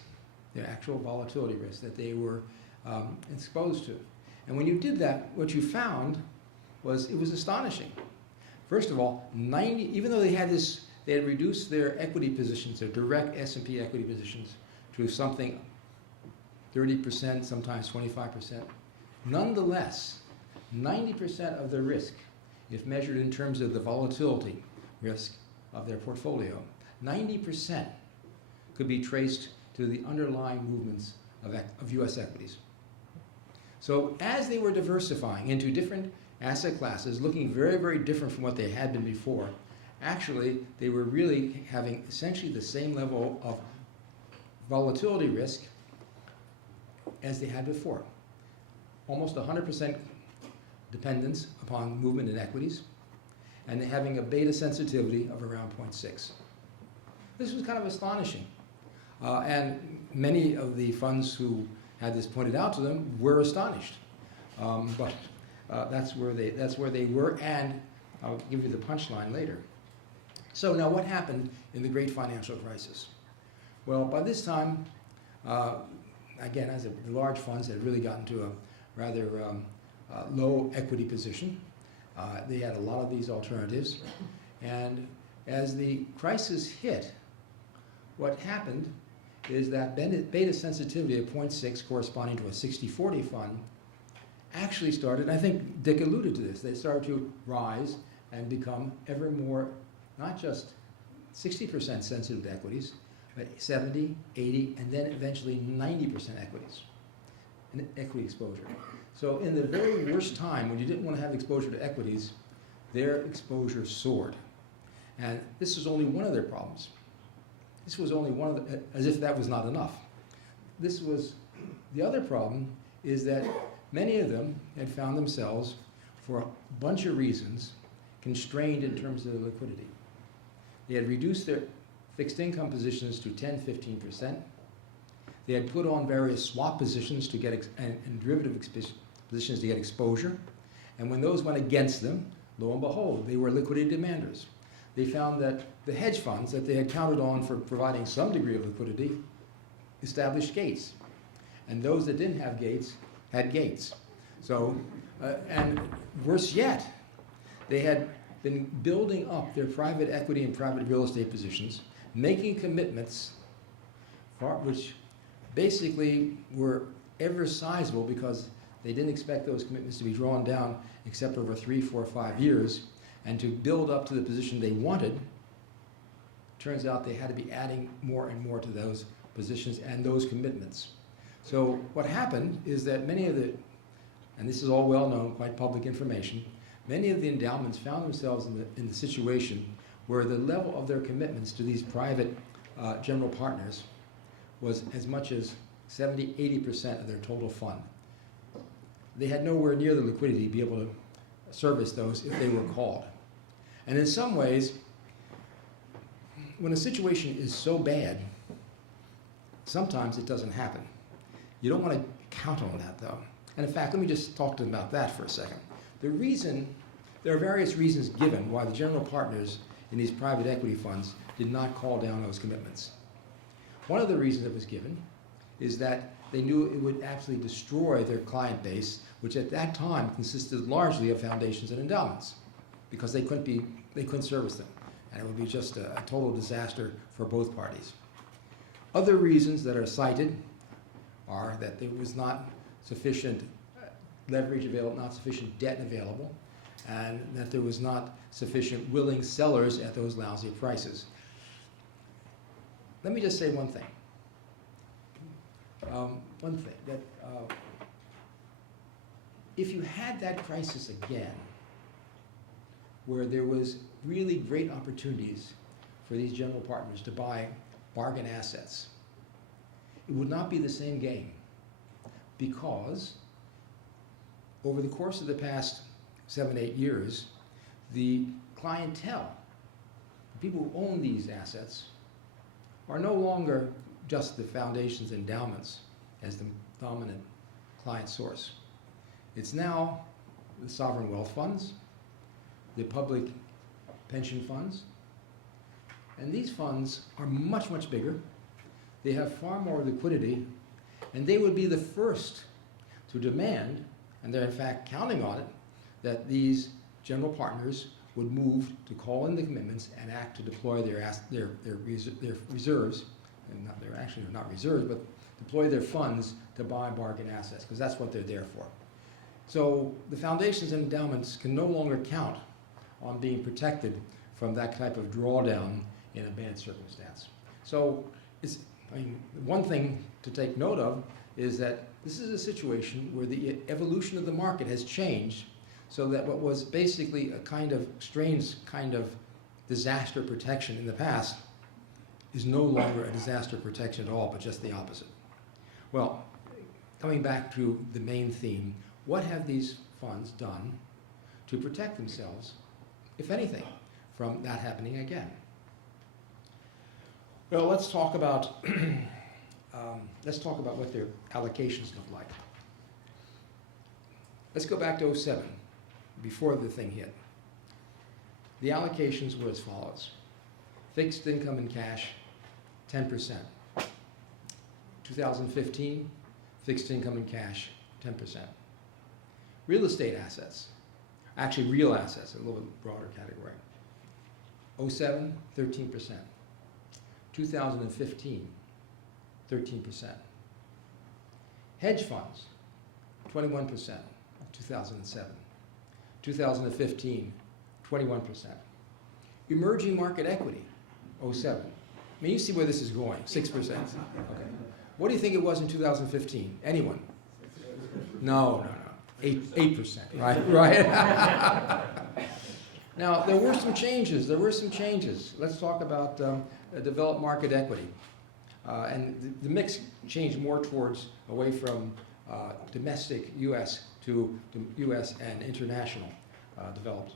their actual volatility risk that they were exposed to. And when you did that, what you found was it was astonishing. First of all, even though they had reduced their equity positions, their direct S&P equity positions, to something 30%, sometimes 25%, nonetheless, 90% of their risk, if measured in terms of the volatility risk of their portfolio, 90% could be traced to the underlying movements of US equities. So as they were diversifying into different asset classes, looking very, very different from what they had been before, actually they were really having essentially the same level of volatility risk as they had before. Almost 100% dependence upon movement in equities, and having a beta sensitivity of around 0.6. This was kind of astonishing. And many of the funds who had this pointed out to them were astonished. But that's where they were, and I'll give you the punchline later. So now what happened in the great financial crisis? Well, by this time, again, as the large funds had really gotten to a rather low equity position. They had a lot of these alternatives. And as the crisis hit, what happened is that beta sensitivity of 0.6 corresponding to a 60-40 fund actually started, and I think Dick alluded to this, they started to rise and become ever more, not just 60% sensitive to equities, but 70, 80, and then eventually 90% equities. an equity exposure. So in the very worst time, when you didn't want to have exposure to equities, their exposure soared. And this was only one of their problems. This was only one of the, as if that was not enough. This was, the other problem is that many of them had found themselves, for a bunch of reasons, constrained in terms of their liquidity. They had reduced their fixed income positions to 10, 15%. They had put on various swap positions to get and derivative positions to get exposure. And when those went against them, lo and behold, they were liquidity demanders. They found that the hedge funds that they had counted on for providing some degree of liquidity established gates. And those that didn't have gates had gates. So, and worse yet, they had been building up their private equity and private real estate positions, making commitments which basically were ever sizable because they didn't expect those commitments to be drawn down except over 3, 4, 5 years. And to build up to the position they wanted, turns out they had to be adding more and more to those positions and those commitments. So what happened is that many of the, and this is all well known, quite public information, many of the endowments found themselves in the situation where the level of their commitments to these private general partners was as much as 70, 80% of their total fund. They had nowhere near the liquidity to be able to service those if they were called. And in some ways, when a situation is so bad, sometimes it doesn't happen. You don't want to count on that, though. And in fact, let me just talk to them about that for a second. The reason, there are various reasons given why the general partners in these private equity funds did not call down those commitments. One of the reasons that was given is that they knew it would absolutely destroy their client base, which at that time consisted largely of foundations and endowments, because they couldn't service them. And it would be just a total disaster for both parties. Other reasons that are cited are that there was not sufficient leverage available, not sufficient debt available, and that there was not sufficient willing sellers at those lousy prices. Let me just say one thing. That if you had that crisis again, where there was really great opportunities for these general partners to buy bargain assets, it would not be the same game, because over the course of the past 7, 8 years, the clientele, the people who own these assets, are no longer just the foundations and endowments as the dominant client source. It's now the sovereign wealth funds, the public pension funds, and these funds are much, much bigger. They have far more liquidity, and they would be the first to demand, and they're in fact counting on it, that these general partners would move to call in the commitments and act to deploy their reserves, and they're actually not reserves, but deploy their funds to buy bargain assets, because that's what they're there for. So the foundations and endowments can no longer count on being protected from that type of drawdown in a bad circumstance. So one thing to take note of is that this is a situation where the evolution of the market has changed, so that what was basically a kind of strange kind of disaster protection in the past is no longer a disaster protection at all, but just the opposite. Well, coming back to the main theme, what have these funds done to protect themselves, if anything, from that happening again? Well, let's talk about what their allocations look like. Let's go back to 2007, before the thing hit. The allocations were as follows: fixed income and cash, 10%. 2015, fixed income and cash, 10%. Real estate assets, actually real assets, a little bit broader category. 2007, 13%. 2015, 13%. Hedge funds, 21% of 2007. 2015, 21%. Emerging market equity, 2007. I mean, you see where this is going, 6%. Okay. What do you think it was in 2015? Anyone? No. 8%, right? Now, there were some changes. Let's talk about developed market equity. And the mix changed more away from domestic U.S. to U.S. and international developed.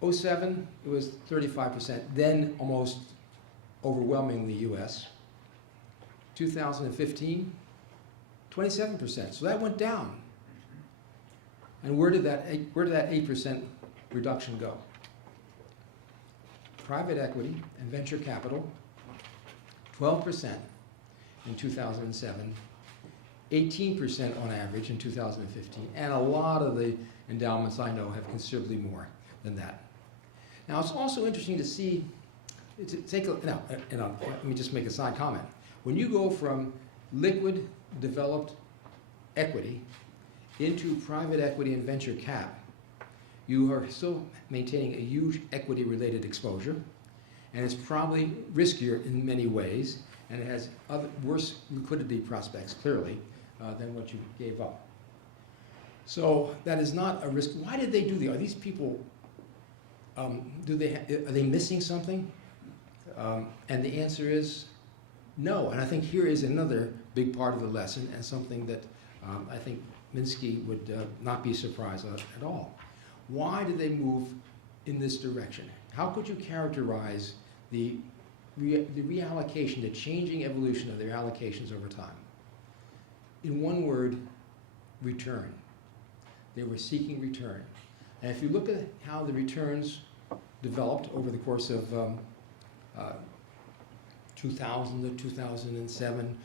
2007, it was 35%, then almost overwhelmingly U.S. 2015, 27%. So that went down. And where did that 8% reduction go? Private equity and venture capital, 12% in 2007, 18% on average in 2015, and a lot of the endowments I know have considerably more than that. Now, it's also interesting to see, let me just make a side comment. When you go from liquid developed equity into private equity and venture cap, you are still maintaining a huge equity-related exposure, and it's probably riskier in many ways, and it has worse liquidity prospects, clearly, than what you gave up. So that is not a risk. Why did they do that? Are these people, are they missing something? And the answer is no. And I think here is another big part of the lesson, and something that I think Minsky would not be surprised at all. Why did they move in this direction? How could you characterize the reallocation, the changing evolution of their allocations over time? In one word, return. They were seeking return. And if you look at how the returns developed over the course of 2000 to 2007,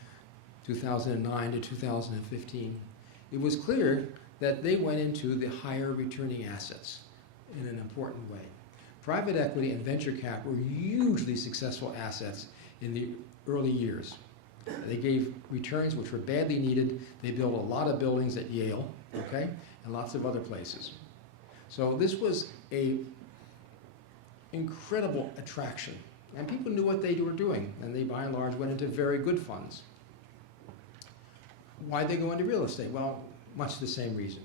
2009 to 2015, it was clear that they went into the higher returning assets in an important way. Private equity and venture cap were hugely successful assets in the early years. They gave returns which were badly needed. They built a lot of buildings at Yale, okay, and lots of other places. So this was an incredible attraction. And people knew what they were doing, and they, by and large, went into very good funds. Why'd they go into real estate? Well, much the same reason.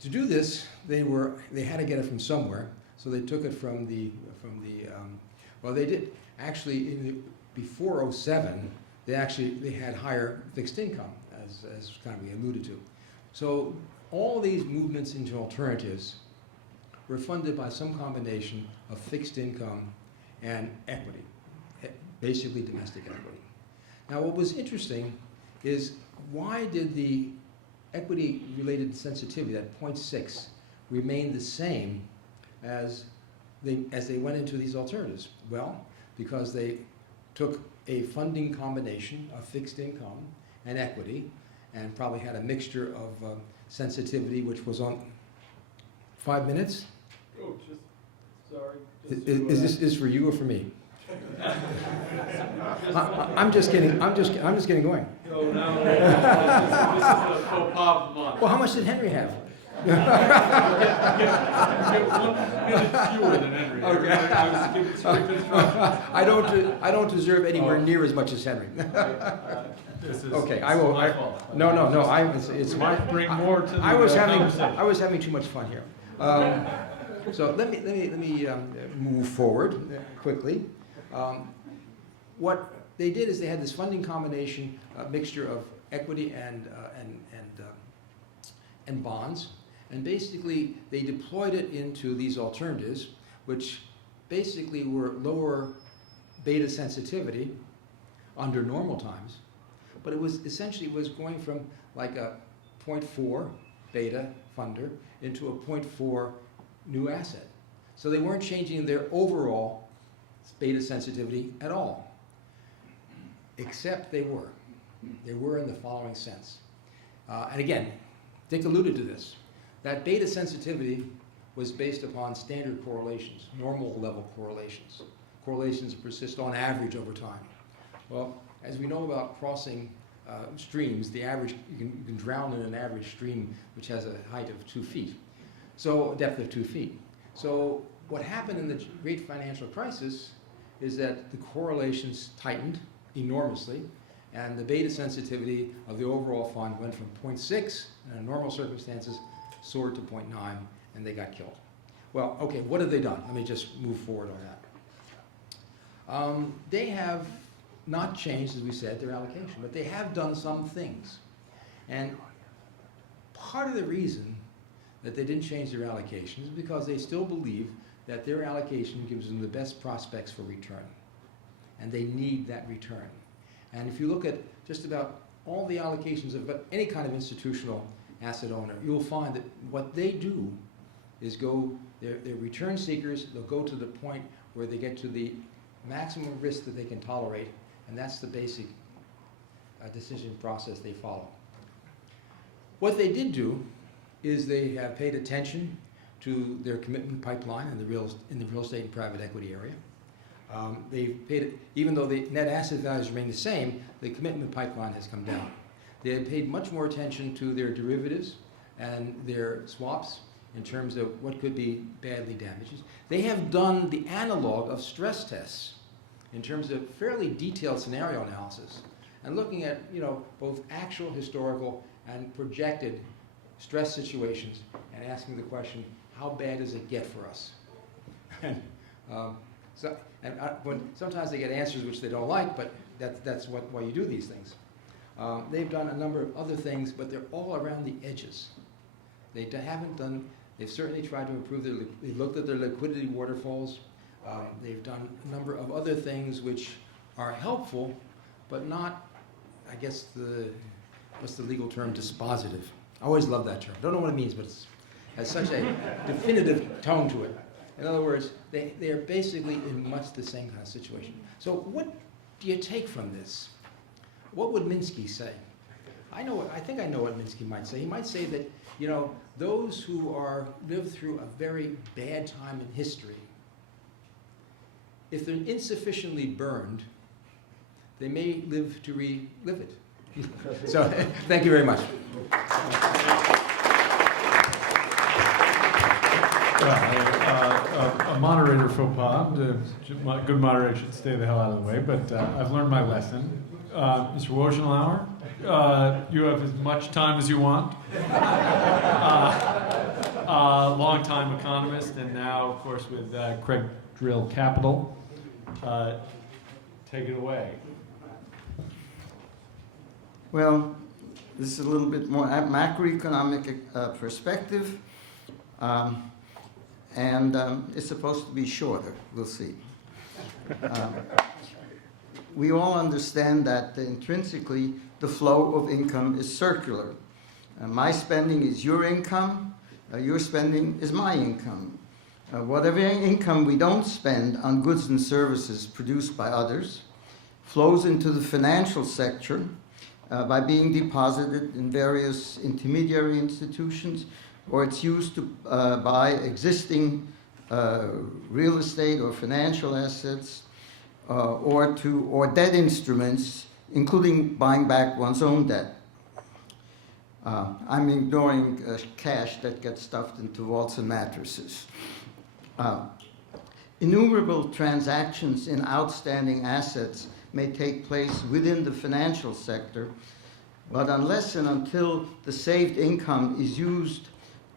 To do this, they had to get it from somewhere, so they took it from the well, they did actually before 07. They had higher fixed income, as kind of we alluded to. So all these movements into alternatives were funded by some combination of fixed income and equity, basically domestic equity. Now, what was interesting is, why did the equity-related sensitivity, that 0.6, remain the same as they went into these alternatives? Well, because they took a funding combination of fixed income and equity, and probably had a mixture of sensitivity, which was on 5 minutes. Oh, just sorry. Is this for you or for me? I'm just kidding. I'm just getting going. No, this is a faux pas of the month. Well, how much did Henry have? Get 1 minute fewer than Henry. Okay. I was giving strict instructions. I don't deserve anywhere near as much as Henry. This is Okay, I will. my fault. No. It's my. Bring more to the I was conversation. having too much fun here. So let me move forward quickly. What they did is they had this funding combination, mixture of equity and bonds, and basically they deployed it into these alternatives, which basically were lower beta sensitivity under normal times, but it was essentially going from like a 0.4 beta funder into a 0.4 new asset. So they weren't changing their overall beta sensitivity at all, except they were. They were in the following sense. And again, Dick alluded to this. That beta sensitivity was based upon standard correlations, normal level correlations. Correlations that persist on average over time. Well, as we know about crossing streams, the average, you can drown in an average stream which has a height of 2 feet. So a depth of 2 feet. So what happened in the great financial crisis is that the correlations tightened enormously, And the beta sensitivity of the overall fund went from 0.6 in normal circumstances, soared to 0.9, and they got killed. Well, okay, what have they done? Let me just move forward on that. They have not changed, as we said, their allocation, but they have done some things. And part of the reason that they didn't change their allocation is because they still believe that their allocation gives them the best prospects for return. And they need that return. And if you look at just about all the allocations of any kind of institutional asset owner, you'll find that what they do is they're return seekers. They'll go to the point where they get to the maximum risk that they can tolerate, and that's the basic decision process they follow. What they did do is they have paid attention to their commitment pipeline in the real estate and private equity area. They've paid it, even though the net asset values remain the same, the commitment pipeline has come down. They have paid much more attention to their derivatives and their swaps in terms of what could be badly damaged. They have done the analog of stress tests in terms of fairly detailed scenario analysis and looking at both actual historical and projected stress situations and asking the question, how bad does it get for us? When sometimes they get answers which they don't like, but that's why you do these things. They've done a number of other things, but they're all around the edges. They've certainly tried to improve they've looked at their liquidity waterfalls. They've done a number of other things which are helpful, but not, I guess, what's the legal term, dispositive. I always love that term. Don't know what it means, but it has such a definitive tone to it. In other words, they are basically in much the same kind of situation. So what do you take from this? What would Minsky say? I think I know what Minsky might say. He might say that, those who live through a very bad time in history, if they're insufficiently burned, they may live to relive it. So, thank you very much. A moderator faux pas. Good moderator should stay the hell out of the way, but I've learned my lesson. Mr. Wojnilower, you have as much time as you want. Long-time economist, and now, of course, with Craig Drill Capital. Take it away. Well, this is a little bit more macroeconomic perspective, and it's supposed to be shorter. We'll see. We all understand that intrinsically the flow of income is circular. My spending is your income, your spending is my income. Whatever income we don't spend on goods and services produced by others flows into the financial sector by being deposited in various intermediary institutions, or it's used to buy existing real estate or financial assets, or debt instruments, including buying back one's own debt. I'm ignoring cash that gets stuffed into vaults and mattresses. Innumerable transactions in outstanding assets may take place within the financial sector, but unless and until the saved income is used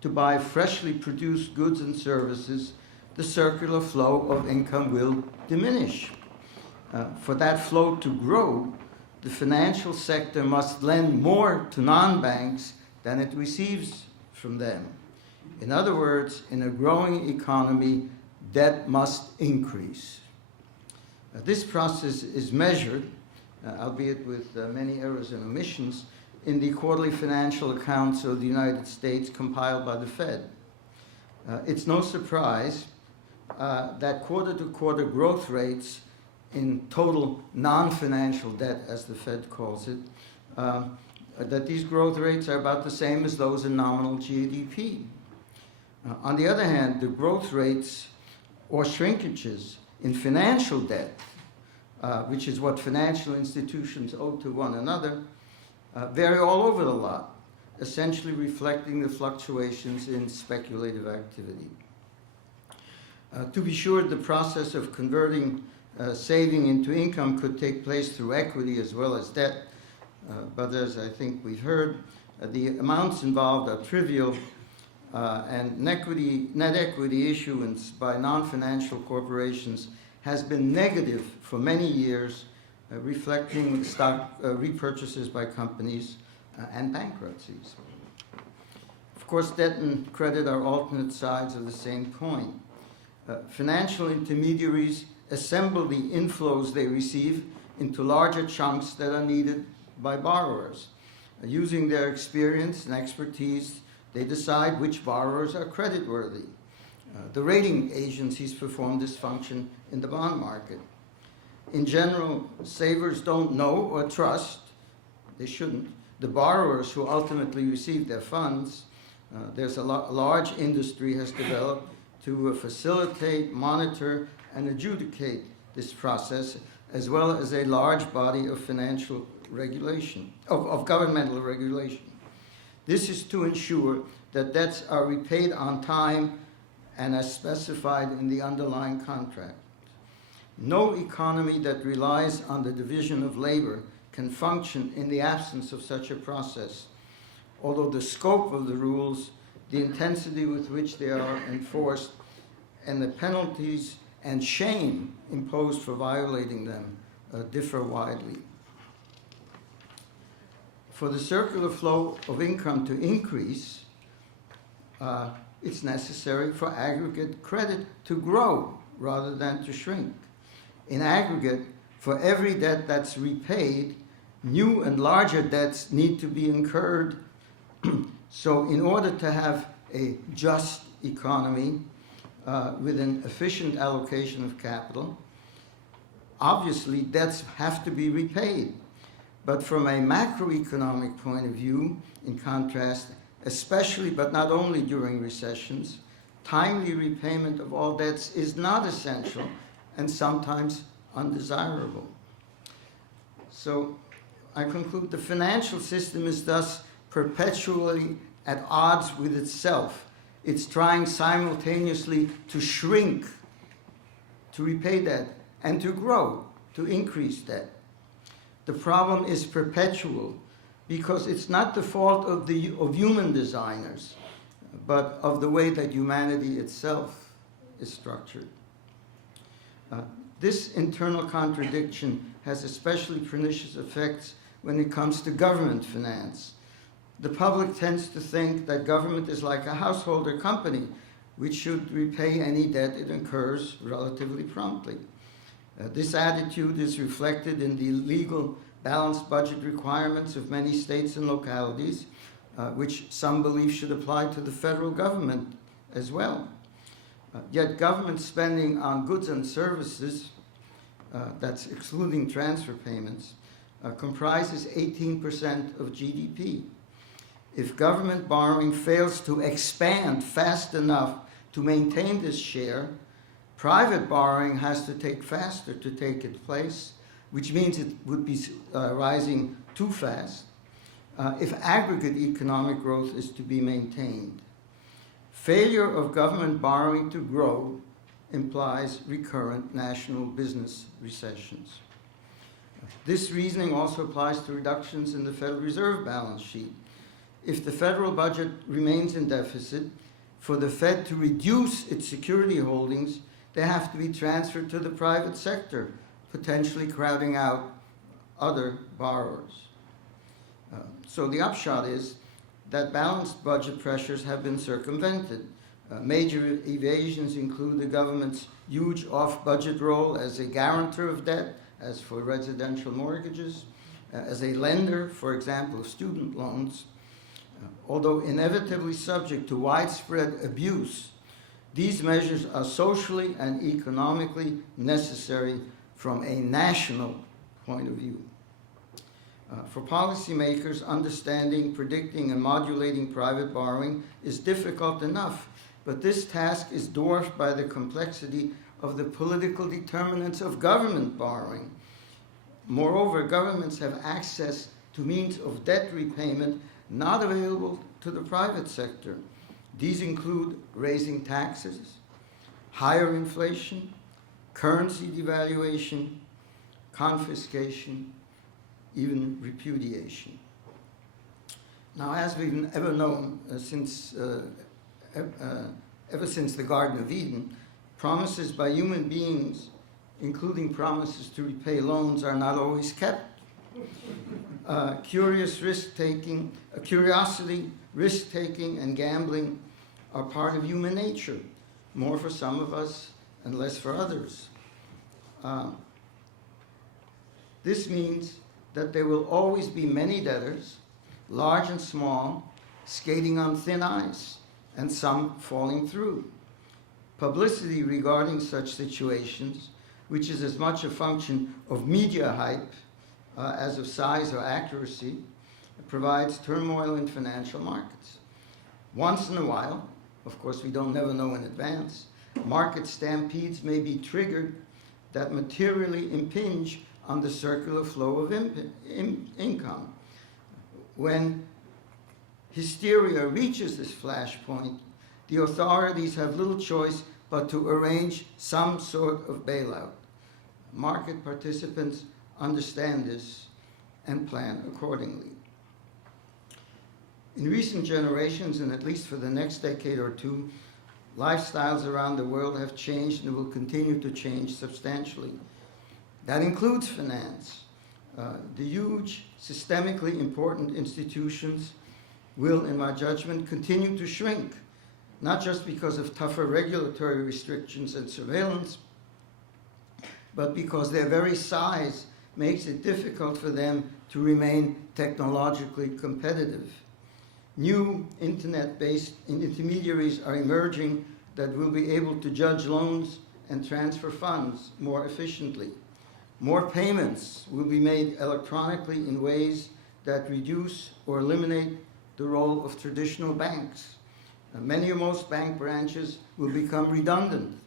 to buy freshly produced goods and services, the circular flow of income will diminish. For that flow to grow, the financial sector must lend more to non-banks than it receives from them. In other words, in a growing economy, debt must increase. This process is measured, albeit with many errors and omissions, in the quarterly financial accounts of the United States compiled by the Fed. It's no surprise that quarter-to-quarter growth rates in total non-financial debt, as the Fed calls it, that these growth rates are about the same as those in nominal GDP. On the other hand, the growth rates or shrinkages in financial debt, which is what financial institutions owe to one another, vary all over the lot, essentially reflecting the fluctuations in speculative activity. To be sure, the process of converting saving into income could take place through equity as well as debt, But as I think we've heard, the amounts involved are trivial, and net equity issuance by non-financial corporations has been negative for many years, reflecting stock repurchases by companies and bankruptcies. Of course, debt and credit are alternate sides of the same coin. Financial intermediaries assemble the inflows they receive into larger chunks that are needed by borrowers. Using their experience and expertise, they decide which borrowers are creditworthy. The rating agencies perform this function in the bond market. In general, savers don't know or trust, they shouldn't, the borrowers who ultimately receive their funds. There's a large industry has developed to facilitate, monitor, and adjudicate this process, as well as a large body of financial regulation, of governmental regulation. This is to ensure that debts are repaid on time and as specified in the underlying contract. No economy that relies on the division of labor can function in the absence of such a process, although the scope of the rules, the intensity with which they are enforced, and the penalties and shame imposed for violating them differ widely. For the circular flow of income to increase, it's necessary for aggregate credit to grow rather than to shrink. In aggregate, for every debt that's repaid, new and larger debts need to be incurred. So in order to have a just economy with an efficient allocation of capital, obviously debts have to be repaid. But from a macroeconomic point of view, in contrast, especially but not only during recessions, timely repayment of all debts is not essential and sometimes undesirable. So I conclude the financial system is thus perpetually at odds with itself. It's trying simultaneously to shrink, to repay debt, and to grow, to increase debt. The problem is perpetual because it's not the fault of human designers, but of the way that humanity itself is structured. This internal contradiction has especially pernicious effects when it comes to government finance. The public tends to think that government is like a household or company, which should repay any debt it incurs relatively promptly. This attitude is reflected in the legal balanced budget requirements of many states and localities, which some believe should apply to the federal government as well. Yet government spending on goods and services, that's excluding transfer payments, comprises 18% of GDP. If government borrowing fails to expand fast enough to maintain this share, private borrowing has to take faster to take its place, which means it would be rising too fast if aggregate economic growth is to be maintained. Failure of government borrowing to grow implies recurrent national business recessions. This reasoning also applies to reductions in the Federal Reserve balance sheet. If the federal budget remains in deficit, for the Fed to reduce its security holdings, they have to be transferred to the private sector, potentially crowding out other borrowers. So the upshot is that balanced budget pressures have been circumvented. Major evasions include the government's huge off-budget role as a guarantor of debt, as for residential mortgages, as a lender, for example, of student loans. Although inevitably subject to widespread abuse, these measures are socially and economically necessary from a national point of view. For policymakers, understanding, predicting, and modulating private borrowing is difficult enough, but this task is dwarfed by the complexity of the political determinants of government borrowing. Moreover, governments have access to means of debt repayment not available to the private sector. These include raising taxes, higher inflation, currency devaluation, confiscation, even repudiation. Now, as we've ever known ever since the Garden of Eden, promises by human beings, including promises to repay loans, are not always kept. Curiosity, risk-taking, and gambling are part of human nature, more for some of us and less for others. This means that there will always be many debtors, large and small, skating on thin ice, and some falling through. Publicity regarding such situations, which is as much a function of media hype as of size or accuracy, provides turmoil in financial markets. Once in a while, of course we don't never know in advance, market stampedes may be triggered that materially impinge on the circular flow of income. When hysteria reaches this flashpoint, the authorities have little choice but to arrange some sort of bailout. Market participants understand this and plan accordingly. In recent generations, and at least for the next decade or two, lifestyles around the world have changed and will continue to change substantially. That includes finance. The huge, systemically important institutions will, in my judgment, continue to shrink, not just because of tougher regulatory restrictions and surveillance, but because their very size makes it difficult for them to remain technologically competitive. New internet-based intermediaries are emerging that will be able to judge loans and transfer funds more efficiently. More payments will be made electronically in ways that reduce or eliminate the role of traditional banks. Many or most bank branches will become redundant.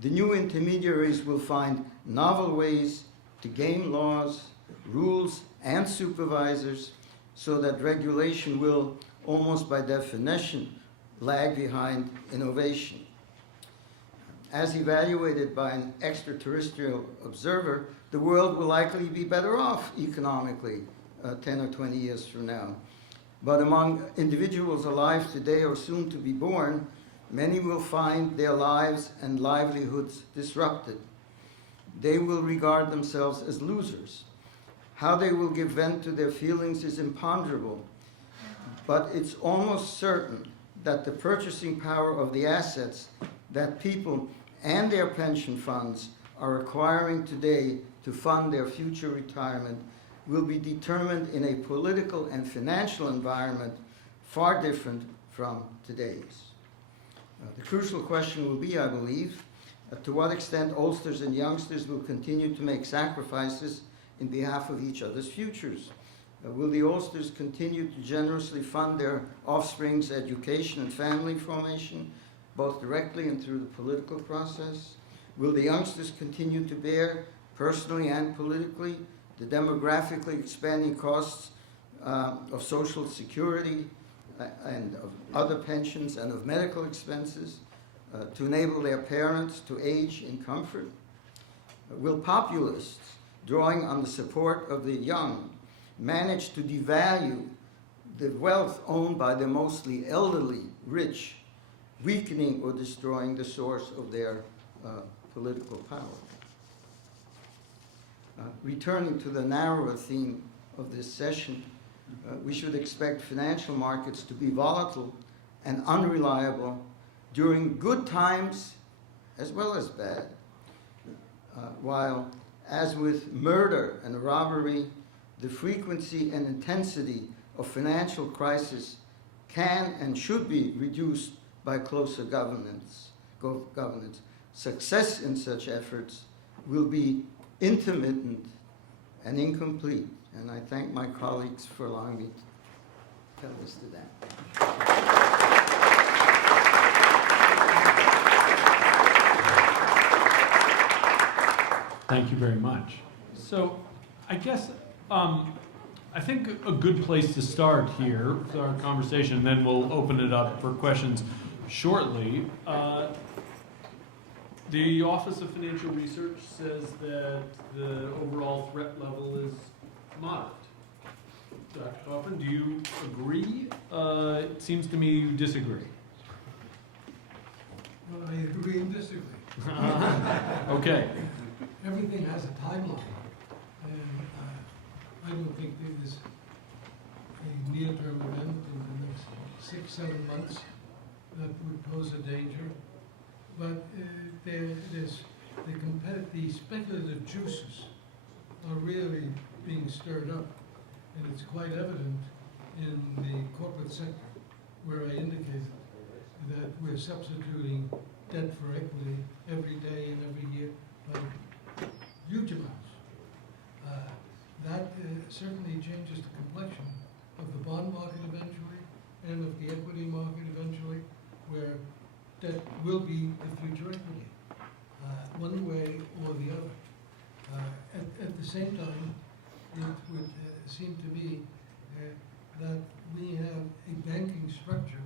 The new intermediaries will find novel ways to game laws, rules, and supervisors so that regulation will, almost by definition, lag behind innovation. As evaluated by an extraterrestrial observer, the world will likely be better off economically 10 or 20 years from now. But among individuals alive today or soon to be born, many will find their lives and livelihoods disrupted. They will regard themselves as losers. How they will give vent to their feelings is imponderable, but it's almost certain that the purchasing power of the assets that people and their pension funds are acquiring today to fund their future retirement will be determined in a political and financial environment far different from today's. The crucial question will be, I believe, to what extent oldsters and youngsters will continue to make sacrifices in behalf of each other's futures. Will the oldsters continue to generously fund their offspring's education and family formation, both directly and through the political process? Will the youngsters continue to bear, personally and politically, the demographically expanding costs of Social Security and of other pensions and of medical expenses to enable their parents to age in comfort? Will populists, drawing on the support of the young, manage to devalue the wealth owned by the mostly elderly rich, weakening or destroying the source of their political power? Returning to the narrower theme of this session, we should expect financial markets to be volatile and unreliable during good times as well as bad, while, as with murder and robbery, the frequency and intensity of financial crisis can and should be reduced by closer governance. Success in such efforts will be intermittent and incomplete, and I thank my colleagues for allowing me to tell this to them. Thank you very much. So I guess I think a good place to start here with our conversation, then we'll open it up for questions shortly. The Office of Financial Research says that the overall threat level is moderate. Dr. Kaufman, do you agree? It seems to me you disagree. Well, I agree and disagree. Okay. Everything has a timeline, and I don't think there is a near-term event in the next 6-7 months that would pose a danger. But there's the speculative juices are really being stirred up, and it's quite evident in the corporate sector, where I indicated that we're substituting debt for equity every day and every year by huge amounts. That certainly changes the complexion of the bond market eventually, and of the equity market eventually, where debt will be the future equity, one way or the other. At the same time, it would seem to me that we have a banking structure,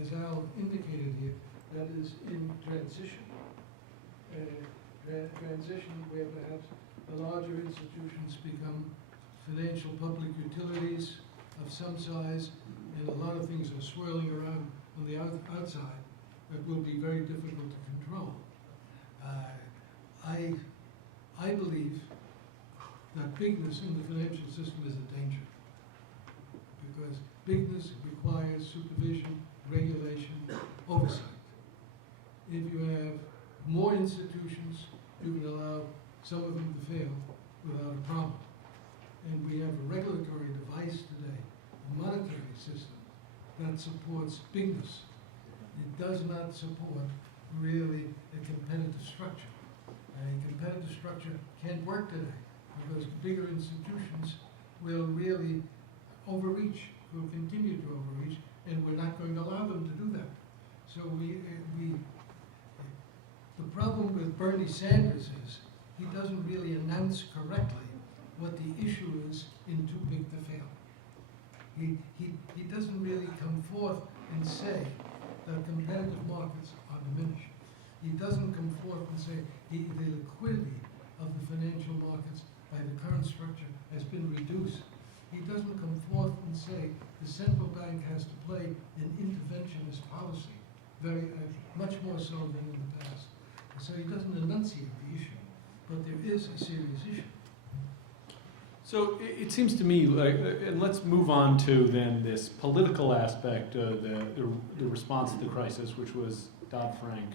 as Al indicated here, that is in transition. Transition where perhaps the larger institutions become financial public utilities of some size, and a lot of things are swirling around on the outside that will be very difficult to control. I believe that bigness in the financial system is a danger, because bigness requires supervision, regulation, oversight. If you have more institutions, you can allow some of them to fail without a problem. And we have a regulatory device today, a monetary system, that supports bigness. It does not support really a competitive structure. A competitive structure can't work today because bigger institutions will really overreach, will continue to overreach, and we're not going to allow them to do that. So the problem with Bernie Sanders is he doesn't really announce correctly what the issue is in too big to fail. He doesn't really come forth and say that competitive markets are diminished. He doesn't come forth and say the liquidity of the financial markets by the current structure has been reduced. He doesn't come forth and say the central bank has to play an interventionist policy, very much more so than in the past. So he doesn't enunciate the issue, but there is a serious issue. So it seems to me like, and let's move on to then this political aspect, the response to the crisis, which was Dodd-Frank,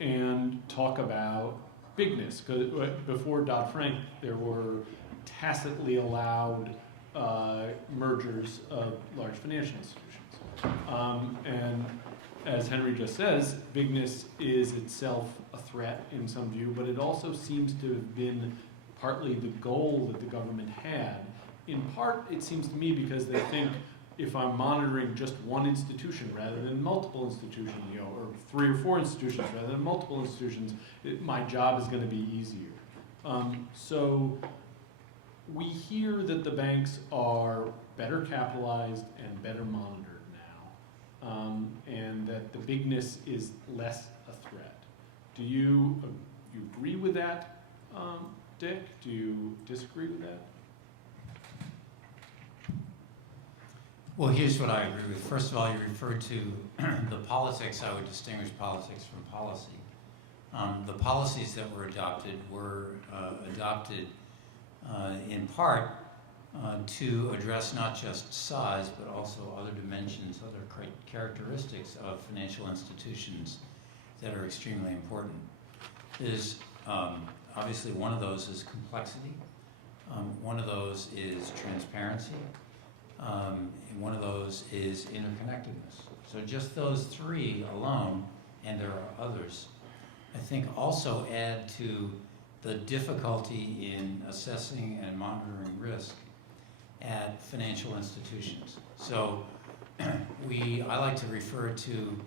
and talk about bigness. Because before Dodd-Frank, there were tacitly allowed mergers of large financial institutions, and as Henry just says, bigness is itself a threat in some view, but it also seems to have been partly the goal that the government had. In part, it seems to me because they think if I'm monitoring just one institution rather than multiple institutions, or 3 or 4 institutions rather than multiple institutions, my job is going to be easier. So we hear that the banks are better capitalized and better monitored now, and that the bigness is less a threat. Do you agree with that, Dick? Do you disagree with that? Well, here's what I agree with. First of all, you referred to the politics. I would distinguish politics from policy. The policies that were adopted in part to address not just size, but also other dimensions, other characteristics of financial institutions that are extremely important. There's obviously one of those is complexity. One of those is transparency. And one of those is interconnectedness. So just those 3 alone, and there are others, I think also add to the difficulty in assessing and monitoring risk at financial institutions. So I like to refer to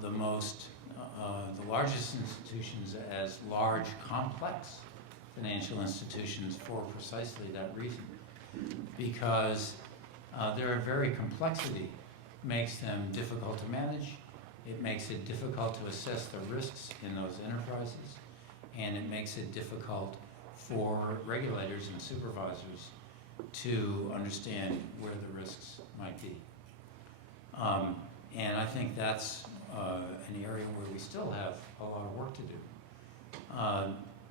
the largest institutions as large, complex financial institutions for precisely that reason, because their very complexity makes them difficult to manage. It makes it difficult to assess the risks in those enterprises, and it makes it difficult for regulators and supervisors to understand where the risks might be. And I think that's an area where we still have a lot of work to do.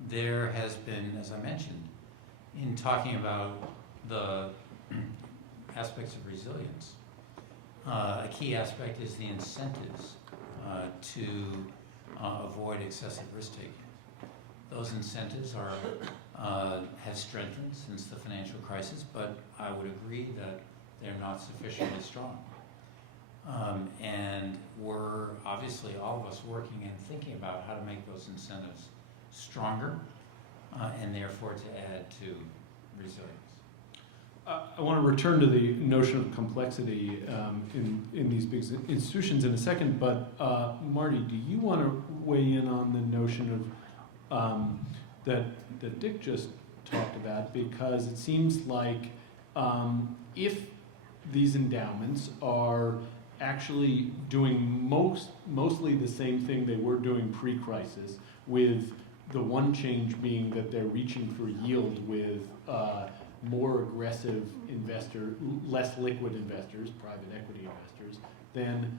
There has been, as I mentioned, in talking about the aspects of resilience, a key aspect is the incentives to avoid excessive risk-taking. Those incentives have strengthened since the financial crisis, but I would agree that they're not sufficiently strong. And we're obviously, all of us, working and thinking about how to make those incentives stronger and therefore to add to resilience. I want to return to the notion of complexity in these big institutions in a second, but Marty, do you want to weigh in on the notion of that Dick just talked about? Because it seems like if these endowments are actually doing mostly the same thing they were doing pre-crisis, with the one change being that they're reaching for yield with more aggressive less liquid investors, private equity investors, then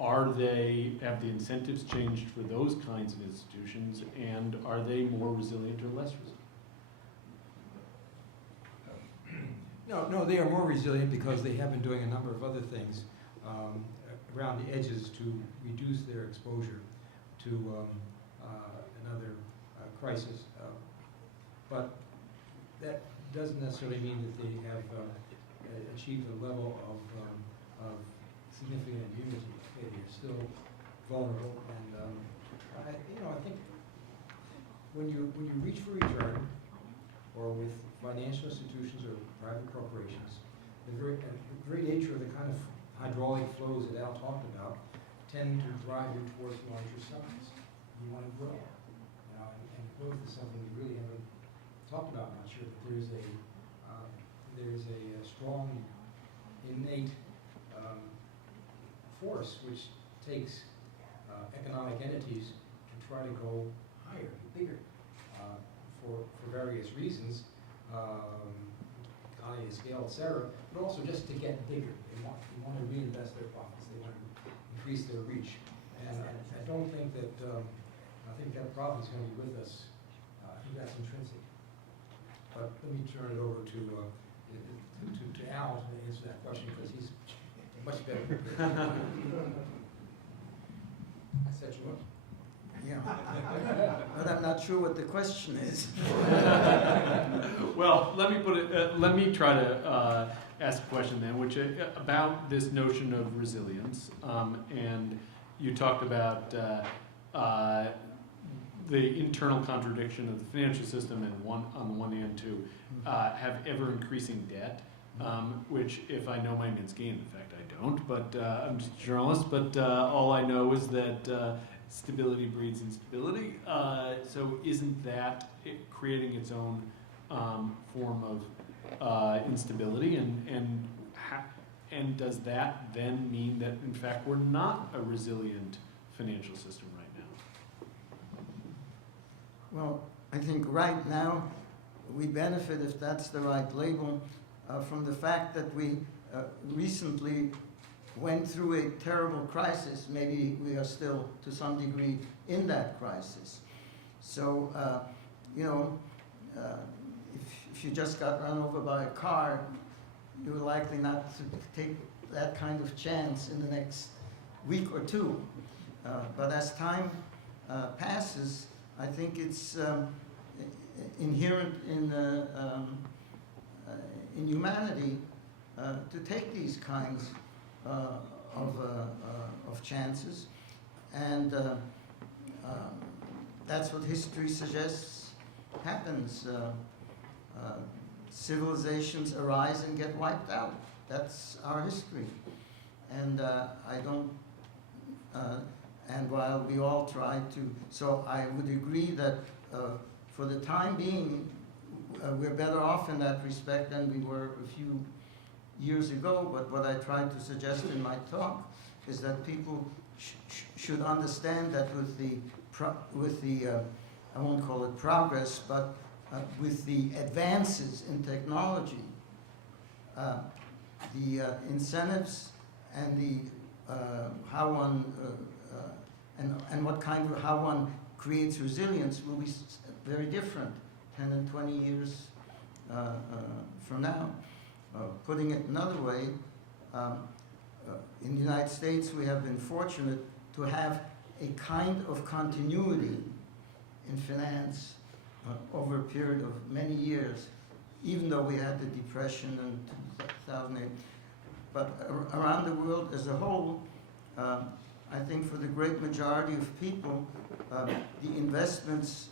have the incentives changed for those kinds of institutions, and are they more resilient or less resilient? No, they are more resilient because they have been doing a number of other things around the edges to reduce their exposure to another crisis. But that doesn't necessarily mean that they have achieved a level of significant immunity. They're still vulnerable, and I think when you reach for return, or with financial institutions or private corporations, the very nature of the kind of hydraulic flows that Al talked about tend to drive you towards larger size. You want to grow. And growth is something we really haven't talked about much here, but there's a strong innate force which takes economic entities to try to go higher, bigger, for various reasons, economy of scale, etc., but also just to get bigger. They want to reinvest their profits. They want to increase their reach. And I don't think that, I think that problem is going to be with us. I think that's intrinsic. But let me turn it over to Al to answer that question, because he's much better prepared. I set you up. Yeah. But I'm not sure what the question is. Well, let me put it. Let me try to ask a question then, which about this notion of resilience. And you talked about the internal contradiction of the financial system, and on the one hand to have ever increasing debt, which, if I know my Minsky, and in fact I don't, but I'm just a journalist. But all I know is that. Stability breeds instability. So isn't that creating its own form of instability? And does that then mean that, in fact, we're not a resilient financial system right now? Well, I think right now we benefit, if that's the right label, from the fact that we recently went through a terrible crisis. Maybe we are still, to some degree, in that crisis. So, if you just got run over by a car, you're likely not to take that kind of chance in the next week or two. But as time passes, I think it's inherent in humanity to take these kinds of chances, and that's what history suggests happens. Civilizations arise and get wiped out. That's our history, and and while we all try to, so I would agree that for the time being, we're better off in that respect than we were a few years ago. But what I tried to suggest in my talk is that people should understand that with the I won't call it progress, but with the advances in technology, the incentives and the how one and what kind of how one creates resilience will be very different 10 and 20 years from now. Putting it another way, in the United States we have been fortunate to have a kind of continuity in finance over a period of many years, even though we had the Depression in 2008. But around the world as a whole, I think for the great majority of people, the investments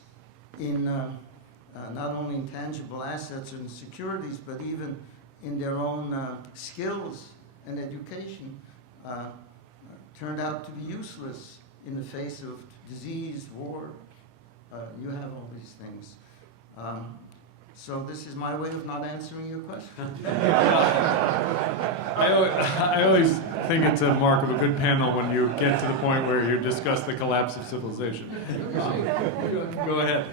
in not only intangible assets and securities, but even in their own skills and education turned out to be useless in the face of disease, war. You have all these things. So this is my way of not answering your question. I always think it's a mark of a good panel when you get to the point where you discuss the collapse of civilization. Go ahead.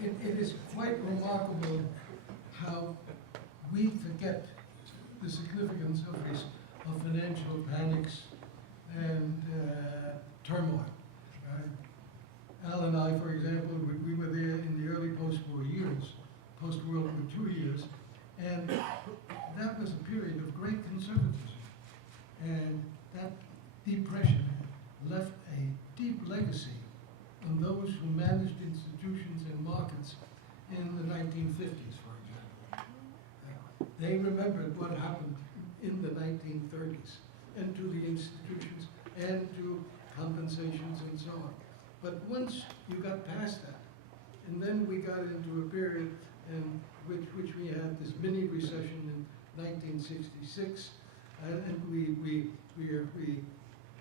It is quite remarkable how we forget the significance of financial panics and turmoil. Right? Al and I, for example, we were there in the early post-war years, post-World War II years, and that was a period of great conservatism. And that depression left a deep legacy on those who managed institutions and markets in the 1950s, for example. They remembered what happened in the 1930s, and to the institutions, and to compensations and so on. But once you got past that, and then we got into a period in which we had this mini recession in 1966, and we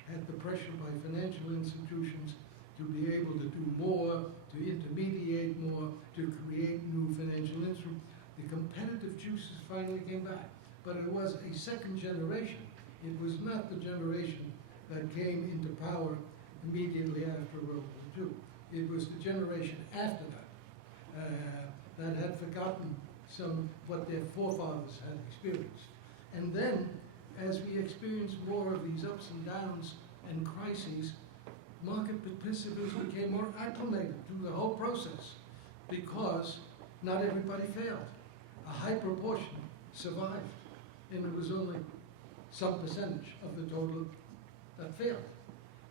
had the pressure by financial institutions to be able to do more, to intermediate more, to create new financial instruments. The competitive juices finally came back. But it was a second generation. It was not the generation that came into power immediately after World War II. It was the generation after that that had forgotten what their forefathers had experienced. And then, as we experienced more of these ups and downs and crises, market participants became more acclimated to the whole process because not everybody failed. A high proportion survived, and it was only some percentage of the total that failed.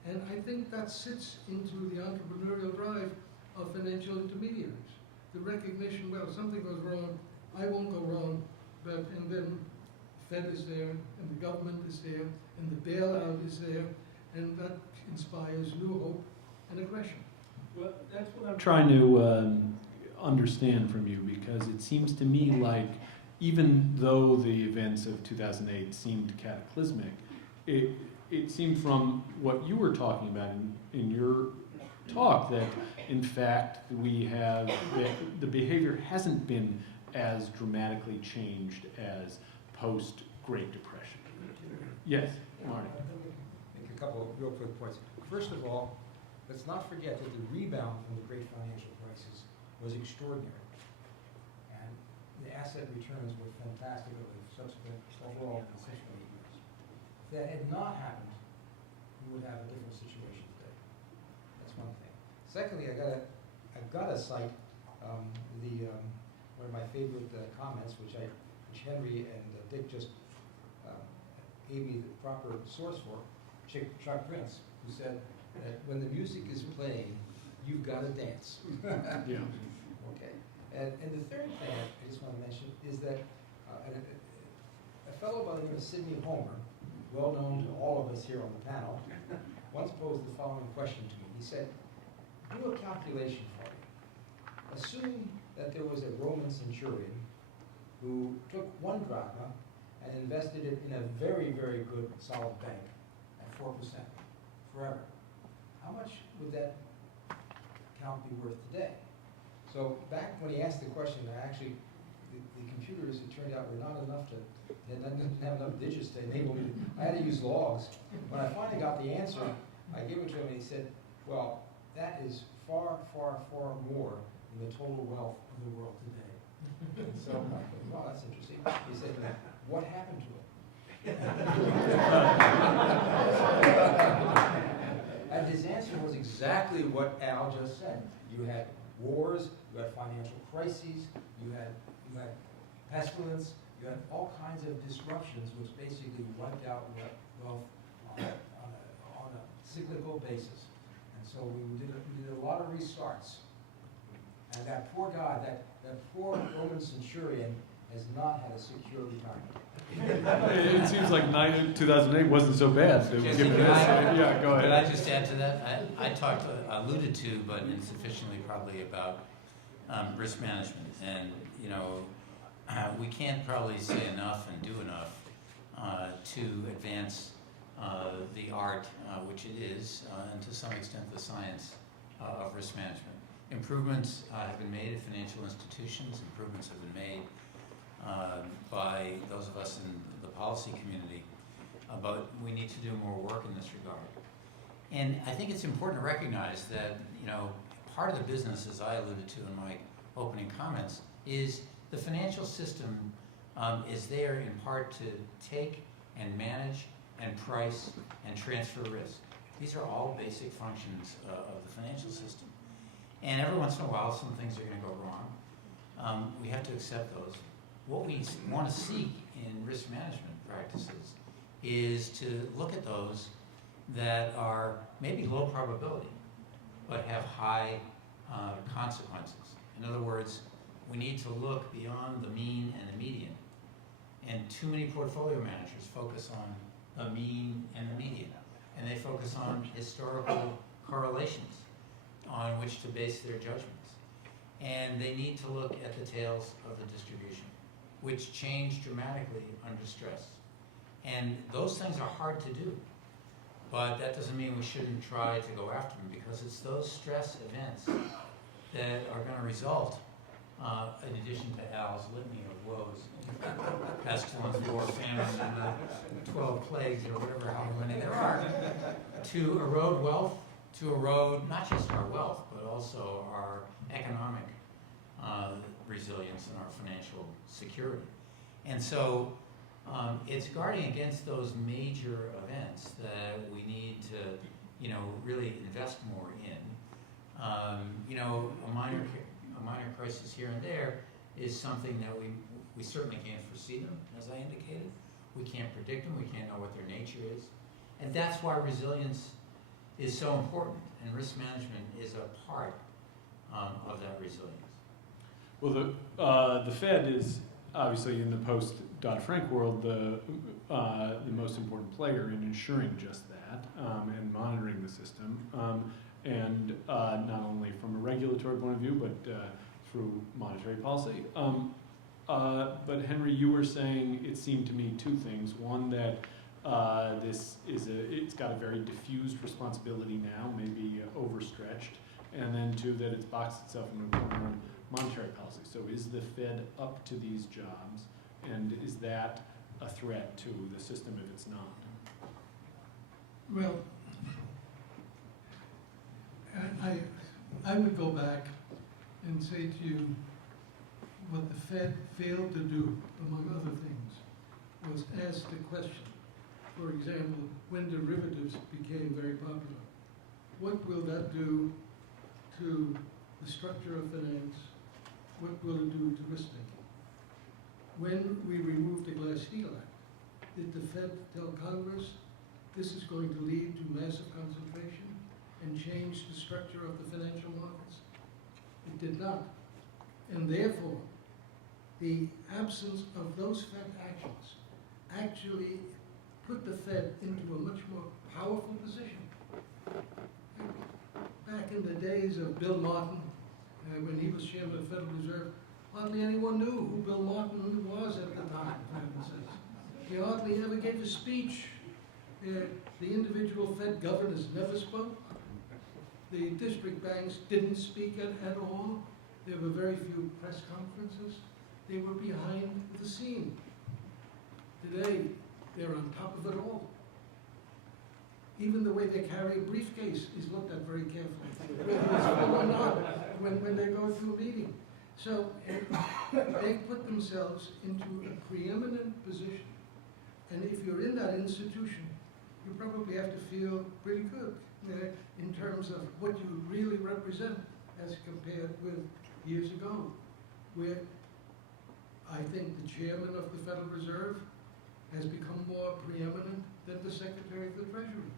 And I think that sits into the entrepreneurial drive of financial intermediaries. The recognition, well, something goes wrong, I won't go wrong, and then Fed is there, and the government is there, and the bailout is there, and that inspires new hope and aggression. Well, that's what I'm trying to understand from you, because it seems to me like even though the events of 2008 seemed cataclysmic, it seemed from what you were talking about in your talk that in fact the behavior hasn't been as dramatically changed as post-Great Depression. Yes, Marty. Make a couple of real quick points. First of all, let's not forget that the rebound from the great financial crisis was extraordinary. And the asset returns were fantastic over the subsequent overall subsequent years. If that had not happened, we would have a different situation today. That's one thing. Secondly, I've got to cite one of my favorite comments, which Henry and Dick just gave me the proper source for, Chuck Prince, who said that when the music is playing, you've got to dance. Yeah. Okay. And the third thing I just want to mention is that a fellow by the name of Sidney Homer, well known to all of us here on the panel, once posed the following question to me. He said, do a calculation for me. Assume that there was a Roman centurion who took 1 drachma and invested it in a very, very good solid bank at 4% forever. How much would that account be worth today? So back when he asked the question, actually, the computers, it turned out, were not enough didn't have enough digits to enable me I had to use logs. When I finally got the answer, I gave it to him and he said, well, that is far, far, far more in the total wealth of the world today. And so, well, that's interesting. He said, what happened to it? And his answer was exactly what Al just said. You had wars, you had financial crises, you had pestilence, you had all kinds of disruptions which basically wiped out wealth on a cyclical basis. And so we did a lot of restarts. And that poor guy, that poor Roman centurion has not had a secure retirement. It seems like 2008 wasn't so bad. Jesse, Given this. Yeah, go Could ahead. I just add to that? I alluded to, but insufficiently probably, about risk management. And, you know, we can't probably say enough and do enough to advance the art, which it is, and to some extent the science of risk management. Improvements have been made at financial institutions. Improvements have been made by those of us in the policy community, but we need to do more work in this regard. And I think it's important to recognize that, you know, part of the business, as I alluded to in my opening comments, is the financial system is there in part to take and manage and price and transfer risk. These are all basic functions of the financial system. And every once in a while, some things are going to go wrong. We have to accept those. What we want to seek in risk management practices is to look at those that are maybe low probability, but have high consequences. In other words, we need to look beyond the mean and the median. And too many portfolio managers focus on the mean and the median. And they focus on historical correlations on which to base their judgments. And they need to look at the tails of the distribution, which change dramatically under stress. And those things are hard to do. But that doesn't mean we shouldn't try to go after them, because it's those stress events that are going to result, in addition to Al's litany of woes, pestilence, war, famine, and 12 plagues, or whatever, how many there are, to erode wealth, to erode not just our wealth, but also our economic resilience and our financial security. And so it's guarding against those major events that we need to, you know, really invest more in. You know, a minor crisis here and there is something that we certainly can't foresee them, as I indicated. We can't predict them. We can't know what their nature is. And that's why resilience is so important, and risk management is a part of that resilience. Well, the Fed is obviously, in the post-Dodd-Frank world, the most important player in ensuring just that, and monitoring the system, and not only from a regulatory point of view, but through monetary policy. But Henry, you were saying, it seemed to me, two things. One, that it's got a very diffused responsibility now, maybe overstretched, and then two, that it's boxed itself into a corner on monetary policy. So is the Fed up to these jobs, and is that a threat to the system if it's not? Well, I would go back and say to you, what the Fed failed to do, among other things, was ask the question. For example, when derivatives became very popular, what will that do to the structure of finance? What will it do to risk-taking? When we removed the Glass-Steagall Act, did the Fed tell Congress this is going to lead to massive concentration and change the structure of the financial markets? It did not. And therefore, the absence of those Fed actions actually put the Fed into a much more powerful position. Back in the days of Bill Martin, when he was chairman of the Federal Reserve, hardly anyone knew who Bill Martin was at the time, for heaven's sakes. He hardly ever gave a speech. The individual Fed governors never spoke. The district banks didn't speak at all. There were very few press conferences. They were behind the scene. Today, they're on top of it all. Even the way they carry a briefcase is looked at very carefully, whether it's full or not, when they go to a meeting. So they put themselves into a preeminent position. And if you're in that institution, you probably have to feel pretty good in terms of what you really represent as compared with years ago, where I think the chairman of the Federal Reserve has become more preeminent than the Secretary of the Treasury.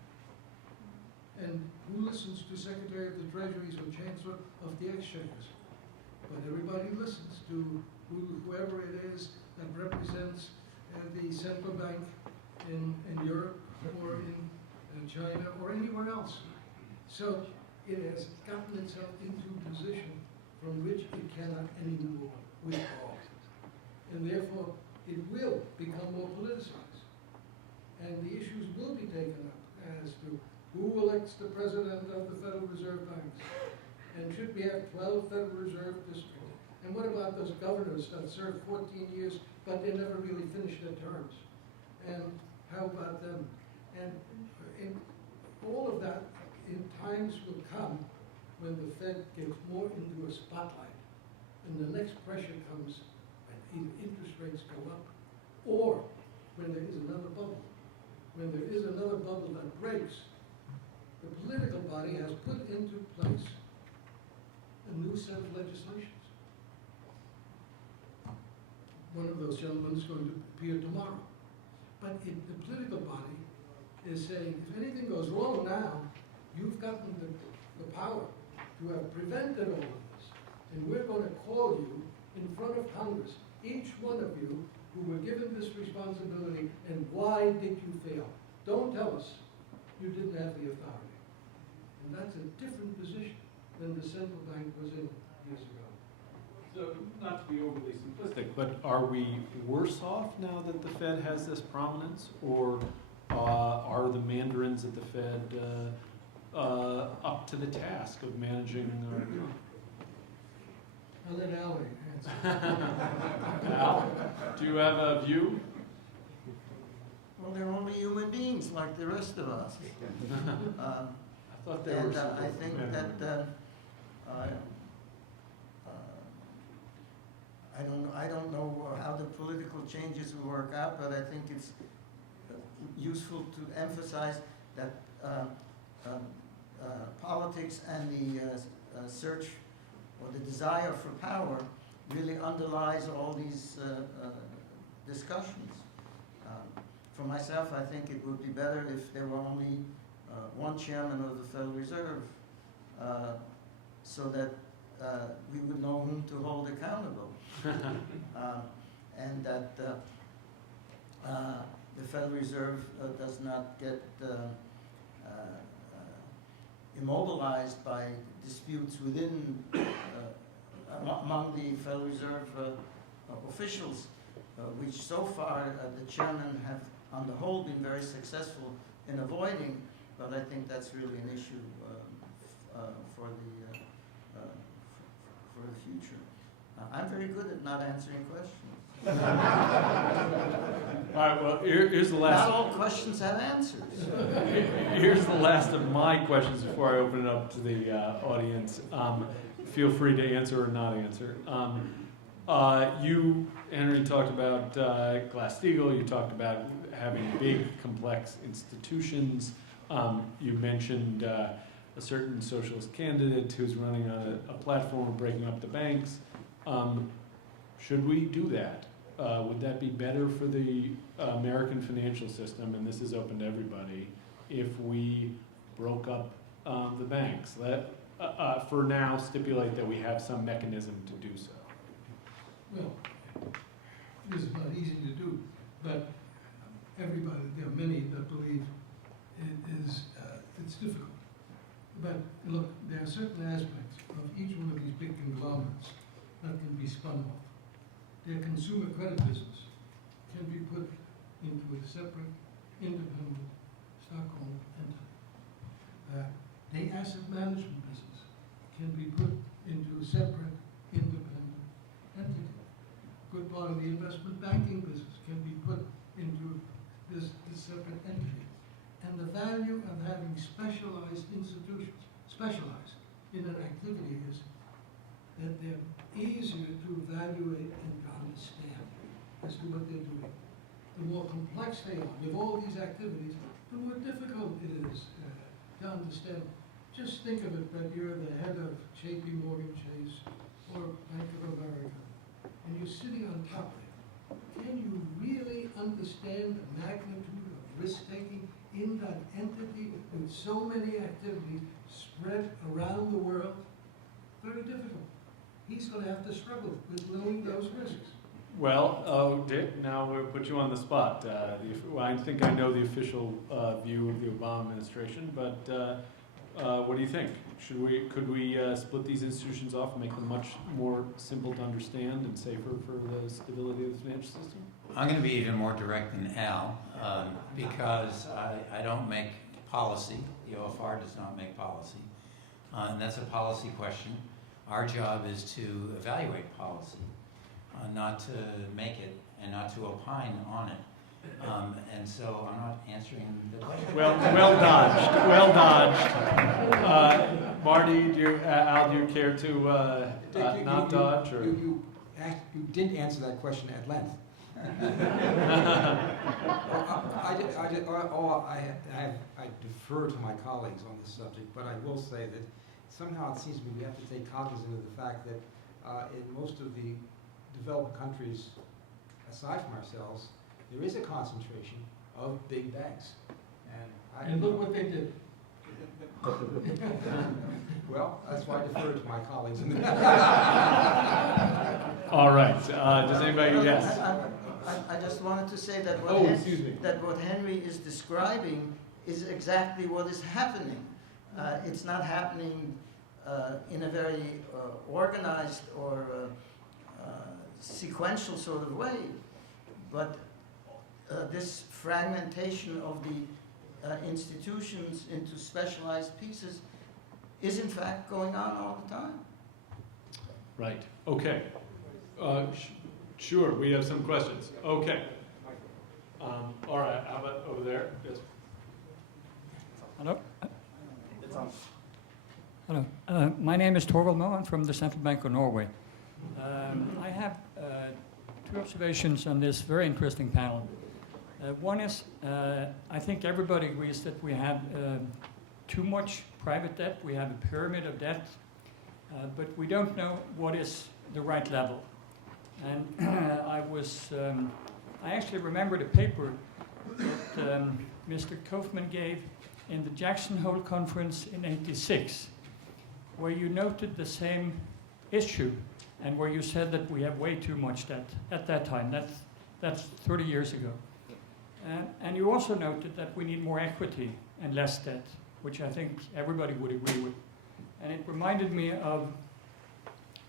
And who listens to Secretary of the Treasuries or Chancellor of the Exchequers? But everybody listens to whoever it is that represents the central bank in Europe or in China or anywhere else. So it has gotten itself into a position from which it cannot anymore withdraw. And therefore, it will become more politicized. And the issues will be taken up as to who elects the president of the Federal Reserve Banks, and should we have 12 Federal Reserve districts? And what about those governors that served 14 years, but they never really finished their terms? And how about them? And all of that in times will come when the Fed gets more into a spotlight, and the next pressure comes when either interest rates go up, or when there is another bubble. When there is another bubble that breaks, the political body has put into place a new set of legislations. One of those gentlemen is going to appear tomorrow. But the political body is saying, if anything goes wrong now, you've gotten the power to have prevented all of this. And we're going to call you in front of Congress, each one of you who were given this responsibility, and why did you fail? Don't tell us you didn't have the authority. And that's a different position than the central bank was in years ago. So, not to be overly simplistic, but are we worse off now that the Fed has this prominence, or are the mandarins at the Fed up to the task of managing our economy? I'll let Allie answer. Al, do you have a view? Well, they're only human beings like the rest of us. I thought there were And some I think mandarins. that I don't know how the political changes will work out, but I think it's useful to emphasize that politics and the search or the desire for power really underlies all these discussions. For myself, I think it would be better if there were only one chairman of the Federal Reserve, so that we would know whom to hold accountable. And that the Federal Reserve does not get immobilized by disputes within among the Federal Reserve officials, which so far the chairmen have on the whole been very successful in avoiding, but I think that's really an issue for the future. I'm very good at not answering questions. All right, well, here's the last. Not all questions have answers. Here's the last of my questions before I open it up to the audience. Feel free to answer or not answer. You, Henry, talked about Glass-Steagall. You talked about having big, complex institutions. You mentioned a certain socialist candidate who's running a platform of breaking up the banks. Should we do that? Would that be better for the American financial system, and this is open to everybody, if we broke up the banks? For now, stipulate that we have some mechanism to do so. Well, this is not easy to do, but everybody, there are many that believe it's difficult. But look, there are certain aspects of each one of these big conglomerates that can be spun off. Their consumer credit business can be put into a separate, independent, stock-owned entity. The asset management business can be put into a separate, independent entity. Good part of the investment banking business can be put into this separate entity. And the value of having institutions specialize in an activity is that they're easier to evaluate and to understand as to what they're doing. The more complex they are, with all these activities, the more difficult it is to understand. Just think of it that you're the head of JP Morgan Chase or Bank of America, and you're sitting on top of it. Can you really understand the magnitude of risk-taking in that entity with so many activities spread around the world? Very difficult. He's going to have to struggle with knowing those risks. Well, Dick, now we'll put you on the spot. I think I know the official view of the Obama administration, but what do you think? Could we split these institutions off and make them much more simple to understand and safer for the stability of the financial system? I'm going to be even more direct than Al, because I don't make policy. The OFR does not make policy. And that's a policy question. Our job is to evaluate policy, not to make it and not to opine on it. And so I'm not answering the question. Well dodged. Well dodged. Marty, Al, do you care to not dodge? Or? You didn't answer that question at length. I defer to my colleagues on this subject, but I will say that somehow it seems to me we have to take cognizance of the fact that in most of the developed countries, aside from ourselves, there is a concentration of big banks. And look what they did. Well, that's why I defer to my colleagues. All right. Does anybody? Yes. I just wanted to say that what Henry is describing is exactly what is happening. It's not happening in a very organized or sequential sort of way, but this fragmentation of the institutions into specialized pieces is in fact going on all the time. Right. Okay. Sure. We have some questions. Okay. All right. How about over there? Yes. Hello. It's on. Hello. My name is Torvald Moen from the Central Bank of Norway. I have two observations on this very interesting panel. One is, I think everybody agrees that we have too much private debt. We have a pyramid of debt, but we don't know what is the right level. And I actually remembered a paper that Mr. Kaufman gave in the Jackson Hole Conference in '86, where you noted the same issue and where you said that we have way too much debt at that time. That's 30 years ago. And you also noted that we need more equity and less debt, which I think everybody would agree with. And it reminded me of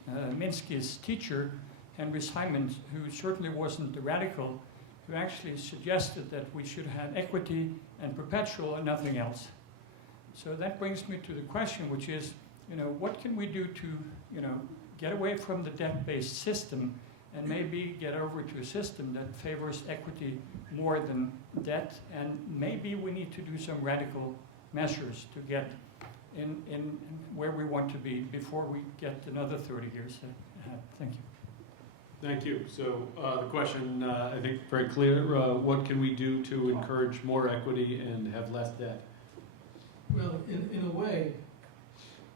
Minsky's teacher, Henry Hyman, who certainly wasn't a radical, who actually suggested that we should have equity and perpetual and nothing else. So that brings me to the question, which is, what can we do to, get away from the debt-based system and maybe get over to a system that favors equity more than debt, and maybe we need to do some radical measures to get in where we want to be before we get another 30 years ahead. Thank you. Thank you. So the question, I think, very clear. What can we do to encourage more equity and have less debt? Well, in a way,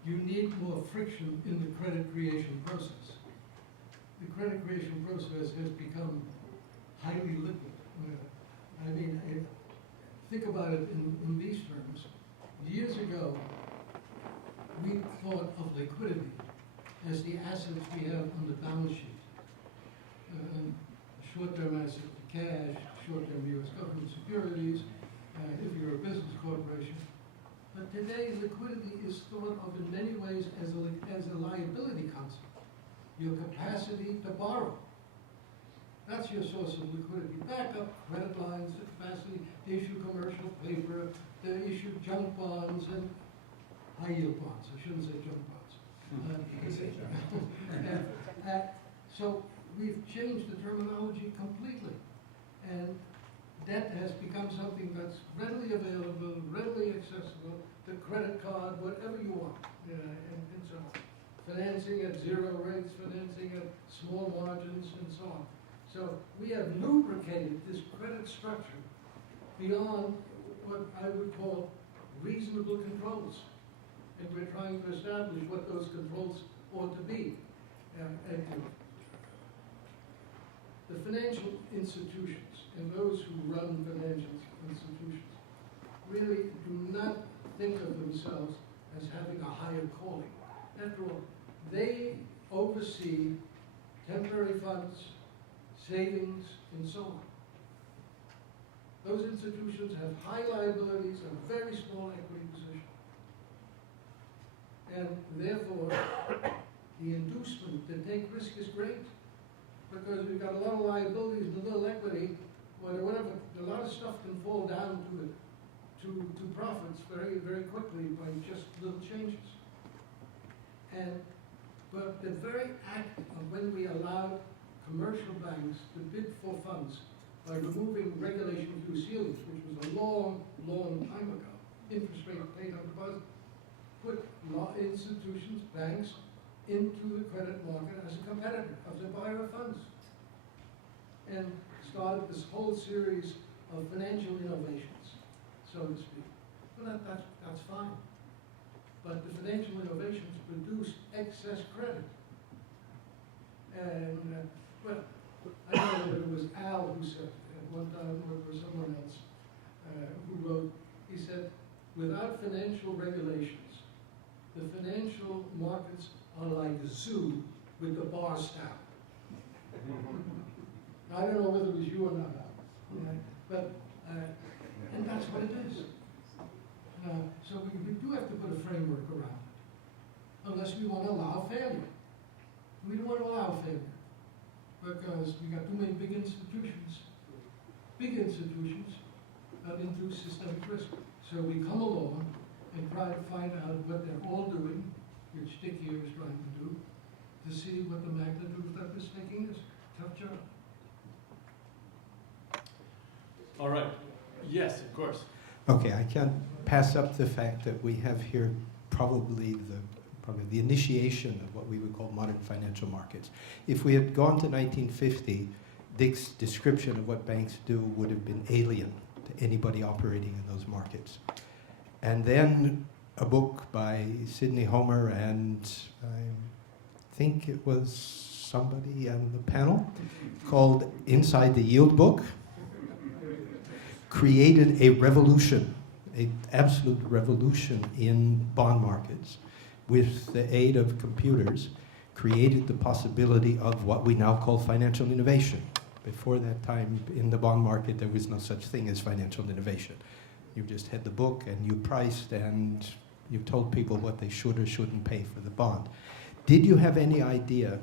you need more friction in the credit creation process. The credit creation process has become highly liquid. I mean, think about it in these terms. Years ago, we thought of liquidity as the assets we have on the balance sheet. Short-term assets, cash, short-term U.S. government securities, if you're a business corporation. But today, liquidity is thought of in many ways as a liability concept. Your capacity to borrow. That's your source of liquidity. Backup, credit lines, the capacity to issue commercial paper, to issue junk bonds and high-yield bonds. I shouldn't say junk bonds. So we've changed the terminology completely. And debt has become something that's readily available, readily accessible, the credit card, whatever you want, and so on. Financing at 0 rates, financing at small margins, and so on. So we have lubricated this credit structure beyond what I would call reasonable controls. And we're trying to establish what those controls ought to be. The financial institutions and those who run financial institutions really do not think of themselves as having a higher calling. After all, they oversee temporary funds, savings, and so on. Those institutions have high liabilities and a very small equity position. And therefore, the inducement to take risk is great, because we've got a lot of liabilities and a little equity, whatever, a lot of stuff can fall down to profits very, very quickly by just little changes. But the very act of when we allowed commercial banks to bid for funds by removing regulation through ceilings, which was a long, long time ago, interest rate paid on deposit, put law institutions, banks, into the credit market as a competitor, as a buyer of funds. And started this whole series of financial innovations, so to speak. Well, that's fine. But the financial innovations produced excess credit. And, well, I don't know whether it was Al who said at one time, or someone else who wrote, he said, without financial regulations, the financial markets are like a zoo with the bars down. I don't know whether it was you or not, but and that's what it is. So we do have to put a framework around it, unless we want to allow failure. We don't want to allow failure, because we got too many big institutions that induce systemic risk. So we come along and try to find out what they're all doing, which Dick here is trying to do, to see what the magnitude of that mistaking is. Tough job. All right. Yes, of course. Okay, I can't pass up the fact that we have here probably the initiation of what we would call modern financial markets. If we had gone to 1950, Dick's description of what banks do would have been alien to anybody operating in those markets. And then a book by Sidney Homer and I think it was somebody on the panel called Inside the Yield Book created a revolution, an absolute revolution in bond markets with the aid of computers, created the possibility of what we now call financial innovation. Before that time in the bond market, there was no such thing as financial innovation. You just had the book and you priced and you told people what they should or shouldn't pay for the bond. Did you have any idea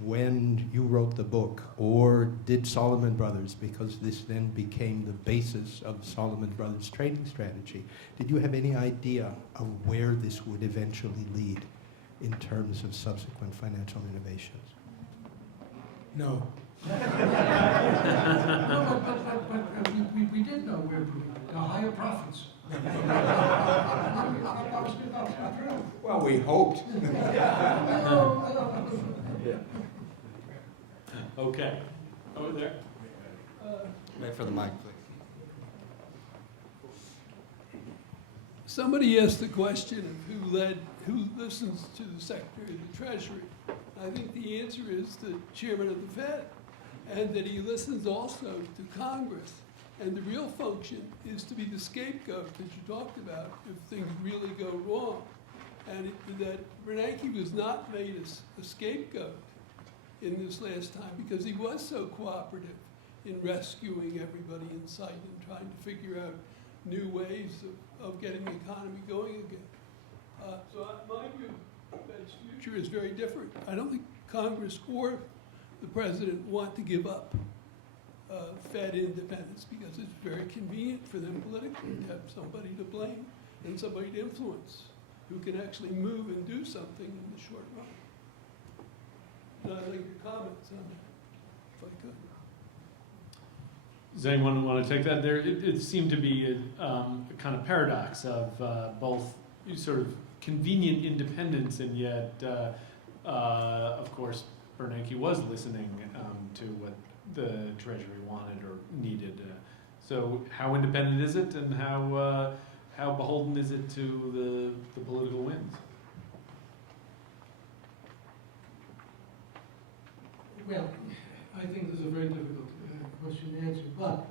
when you wrote the book, or did Salomon Brothers, because this then became the basis of Salomon Brothers' trading strategy, did you have any idea of where this would eventually lead in terms of subsequent financial innovations? No. No, but we did know where to lead. Higher profits. Well, we hoped. Okay. Over there. Wait for the mic, please. Somebody asked the question of who listens to the Secretary of the Treasury. I think the answer is the Chairman of the Fed, and that he listens also to Congress. And the real function is to be the scapegoat that you talked about if things really go wrong. And that Bernanke was not made a scapegoat in this last time because he was so cooperative in rescuing everybody in sight and trying to figure out new ways of getting the economy going again. So my view of Fed's future is very different. I don't think Congress or the President want to give up Fed independence because it's very convenient for them politically to have somebody to blame and somebody to influence who can actually move and do something in the short run. And I'd like your comments on that, if I could. Does anyone want to take that? There, it seemed to be a kind of paradox of both sort of convenient independence, and yet, of course, Bernanke was listening to what the Treasury wanted or needed. So, how independent is it, and how beholden is it to the political winds? Well, I think this is a very difficult question to answer, but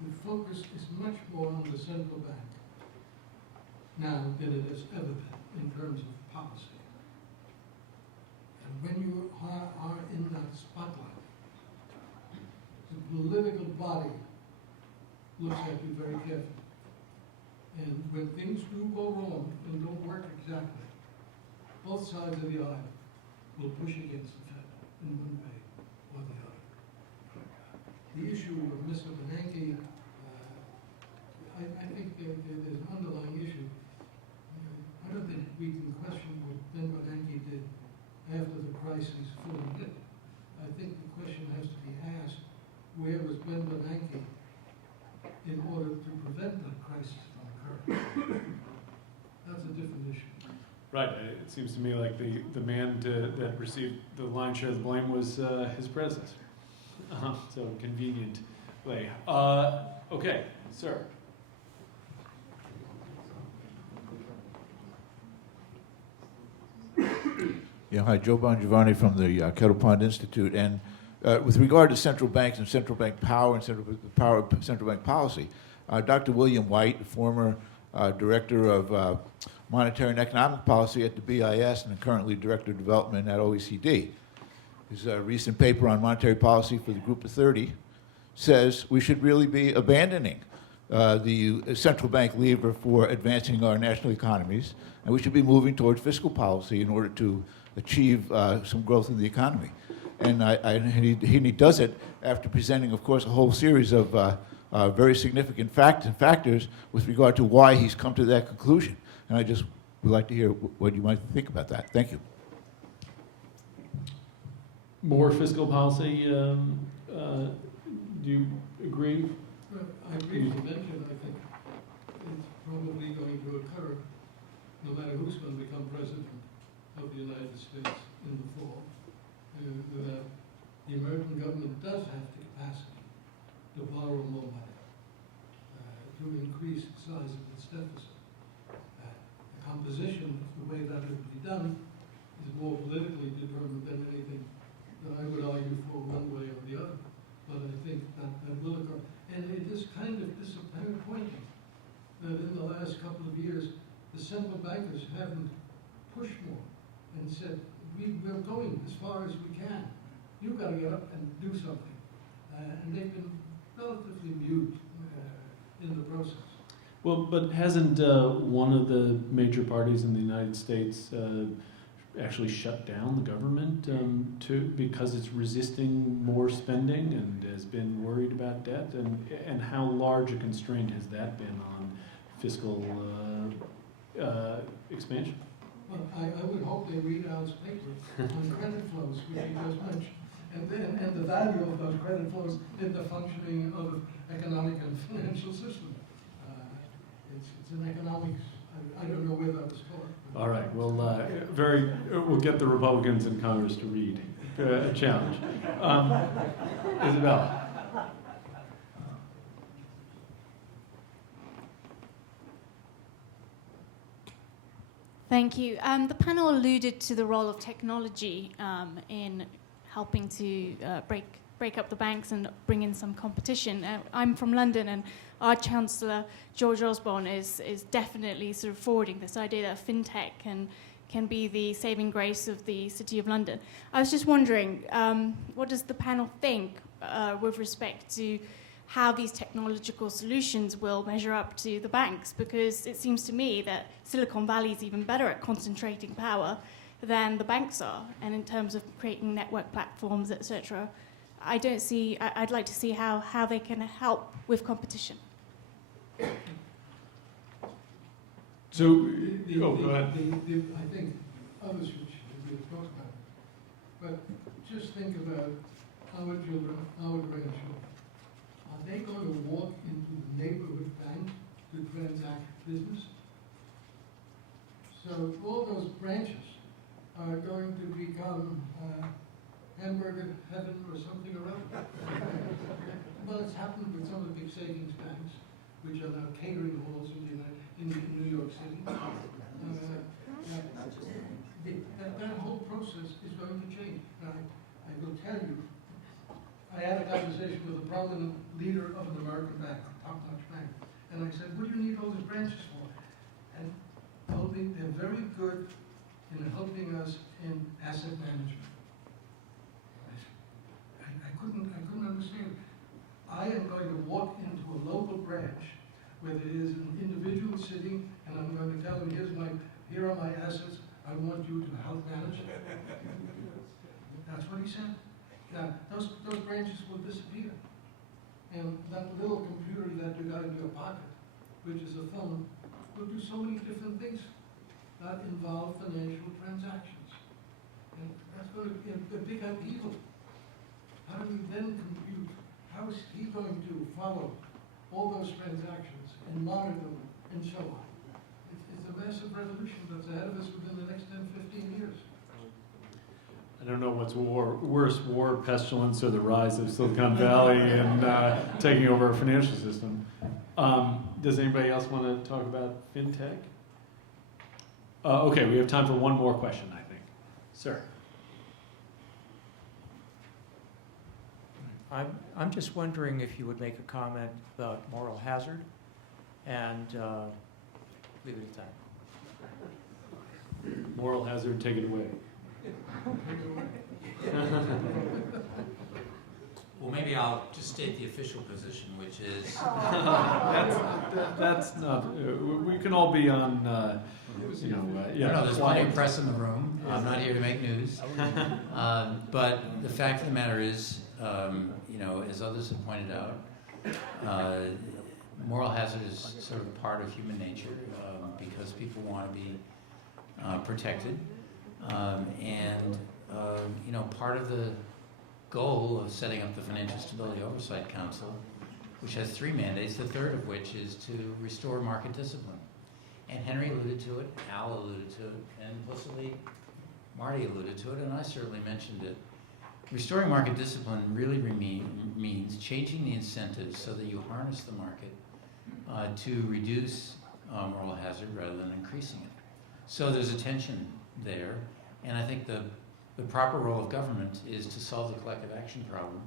the focus is much more on the central bank now than it has ever been in terms of policy. And when you are in that spotlight, the political body looks at you very carefully. And when things do go wrong and don't work exactly, both sides of the aisle will push against the Fed in one way or the other. The issue of Mr. Bernanke, I think there's an underlying issue. I don't think we can question what Ben Bernanke did after the crisis fully hit. I think the question has to be asked, where was Ben Bernanke in order to prevent that crisis from occurring? That's a different issue. Right. It seems to me like the man that received the lion's share of the blame was his predecessor. So convenient way. Okay, sir. Yeah, hi, Joe Bongiovanni from the Kettle Pond Institute. And with regard to central banks and central bank power and central bank policy, Dr. William White, former director of monetary and economic policy at the BIS and currently director of development at OECD, his recent paper on monetary policy for the Group of 30 says we should really be abandoning the central bank lever for advancing our national economies, and we should be moving towards fiscal policy in order to achieve some growth in the economy. And he does it after presenting, of course, a whole series of very significant factors with regard to why he's come to that conclusion. And I just would like to hear what you might think about that. Thank you. More fiscal policy, do you agree? Well, I agree with the mention. I think it's probably going to occur no matter who's going to become president of the United States in the fall. That the American government does have the capacity to borrow more money, to increase the size of its deficit. The composition of the way that would be done is more politically determined than anything that I would argue for one way or the other. But I think that will occur. And it is kind of disappointing that in the last couple of years, the central bankers haven't pushed more and said, we're going as far as we can. You've got to get up and do something. And they've been relatively mute in the process. Well, but hasn't one of the major parties in the United States actually shut down the government because it's resisting more spending and has been worried about debt? And how large a constraint has that been on fiscal expansion? Well, I would hope they read Al's paper on credit flows, which he just mentioned, and the value of those credit flows in the functioning of economic and financial system. It's an economics. I don't know where that was taught. All right. Well, we'll get the Republicans in Congress to read a challenge. Isabella. Thank you. The panel alluded to the role of technology in helping to break up the banks and bring in some competition. I'm from London, and our Chancellor, George Osborne, is definitely sort of forwarding this idea that fintech can be the saving grace of the City of London. I was just wondering, what does the panel think with respect to how these technological solutions will measure up to the banks? Because it seems to me that Silicon Valley is even better at concentrating power than the banks are, and in terms of creating network platforms, etc. I'd like to see how they can help with competition. So, go ahead. I think others should talk about it. But just think about our children, our grandchildren, are they going to walk into the neighborhood bank to transact business? So all those branches are going to become hamburger heaven or something or other. Well, it's happened with some of the big savings banks, which are now catering halls in New York City. That whole process is going to change. I will tell you, I had a conversation with a prominent leader of an American bank, a top-notch bank, and I said, what do you need all these branches for? And told me they're very good in helping us in asset management. I couldn't understand. I am going to walk into a local branch where there is an individual sitting, and I'm going to tell him, here are my assets, I want you to help manage it. That's what he said. Now, those branches will disappear. And that little computer that you got in your pocket, which is a phone, will do so many different things that involve financial transactions. And that's going to be a big upheaval. How do we then compute? How is he going to follow all those transactions and monitor them and so on? It's a massive revolution that's ahead of us within the next 10, 15 years. I don't know what's worse, war, pestilence, or the rise of Silicon Valley and taking over our financial system. Does anybody else want to talk about fintech? Okay, we have time for one more question, I think. Sir. I'm just wondering if you would make a comment about moral hazard and leave it at that. Moral hazard, take it away. Well, maybe I'll just state the official position, which is... that's not... we can all be on, yeah. No, there's plenty of press in the room. I'm not here to make news. But the fact of the matter is, as others have pointed out, moral hazard is sort of part of human nature because people want to be protected. Part of the goal of setting up the Financial Stability Oversight Council, which has 3 mandates, the third of which is to restore market discipline. And Henry alluded to it, Al alluded to it, and implicitly Marty alluded to it, and I certainly mentioned it. Restoring market discipline really means changing the incentives so that you harness the market to reduce moral hazard rather than increasing it. So there's a tension there, and I think the proper role of government is to solve the collective action problem,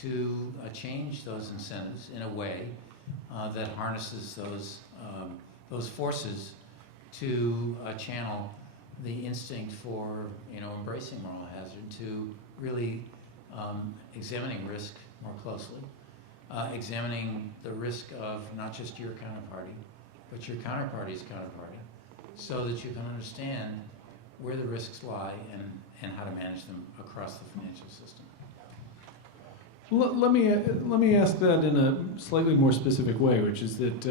to change those incentives in a way that harnesses those forces to channel the instinct for embracing moral hazard, to really examining risk more closely, examining the risk of not just your counterparty, but your counterparty's counterparty, so that you can understand where the risks lie and how to manage them across the financial system. Let me ask that in a slightly more specific way, which is that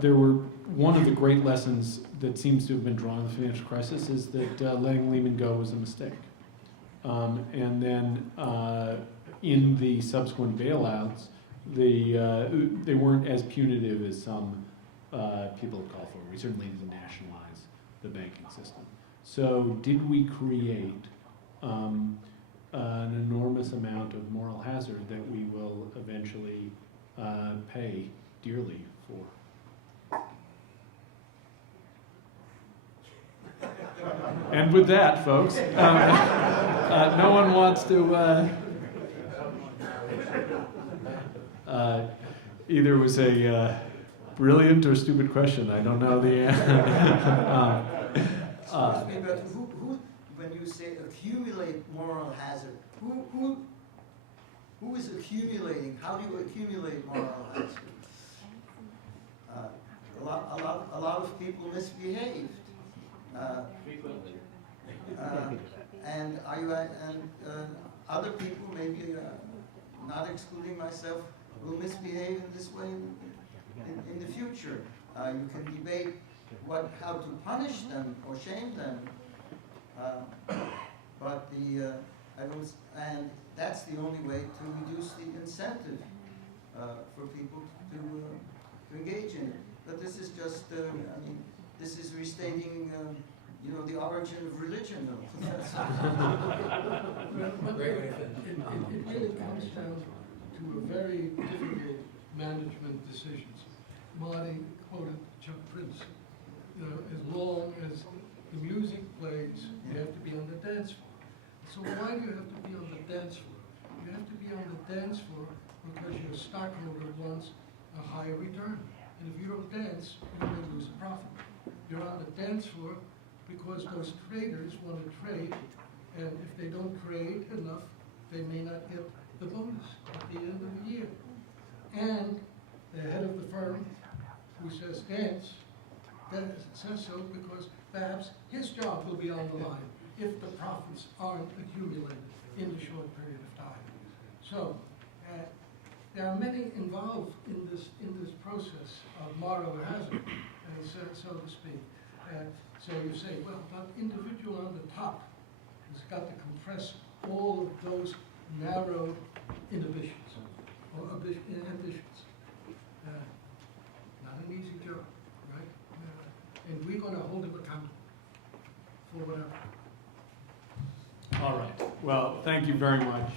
there were one of the great lessons that seems to have been drawn in the financial crisis is that letting Lehman go was a mistake. And then in the subsequent bailouts, they weren't as punitive as some people have called for. We certainly didn't nationalize the banking system. So did we create an enormous amount of moral hazard that we will eventually pay dearly for? And with that, folks, no one wants to either was a brilliant or stupid question. I don't know the answer. Excuse me, but who, when you say accumulate moral hazard, who is accumulating? How do you accumulate moral hazard? A lot of people misbehaved. And other people, maybe not excluding myself, will misbehave in this way in the future. You can debate how to punish them or shame them, but I And that's the only way to reduce the incentive for people to engage in it. But this is just, I mean, this is restating, you know, the origin of religion. It really comes down to a very difficult management decisions. Marty quoted Chuck Prince. You know, as long as the music plays, you have to be on the dance floor. So why do you have to be on the dance floor? You have to be on the dance floor because your stockholder wants a higher return. And if you don't dance, you're going to lose a profit. You're on the dance floor because those traders want to trade, and if they don't trade enough, they may not get the bonus at the end of the year. And the head of the firm who says dance, says so because perhaps his job will be on the line if the profits aren't accumulated in a short period of time. So there are many involved in this process of moral hazard, so to speak. So you say, well, the individual on the top has got to compress all of those narrow inhibitions or ambitions. Not an easy job, right? And we're going to hold him accountable for whatever. All right. Well, thank you very much.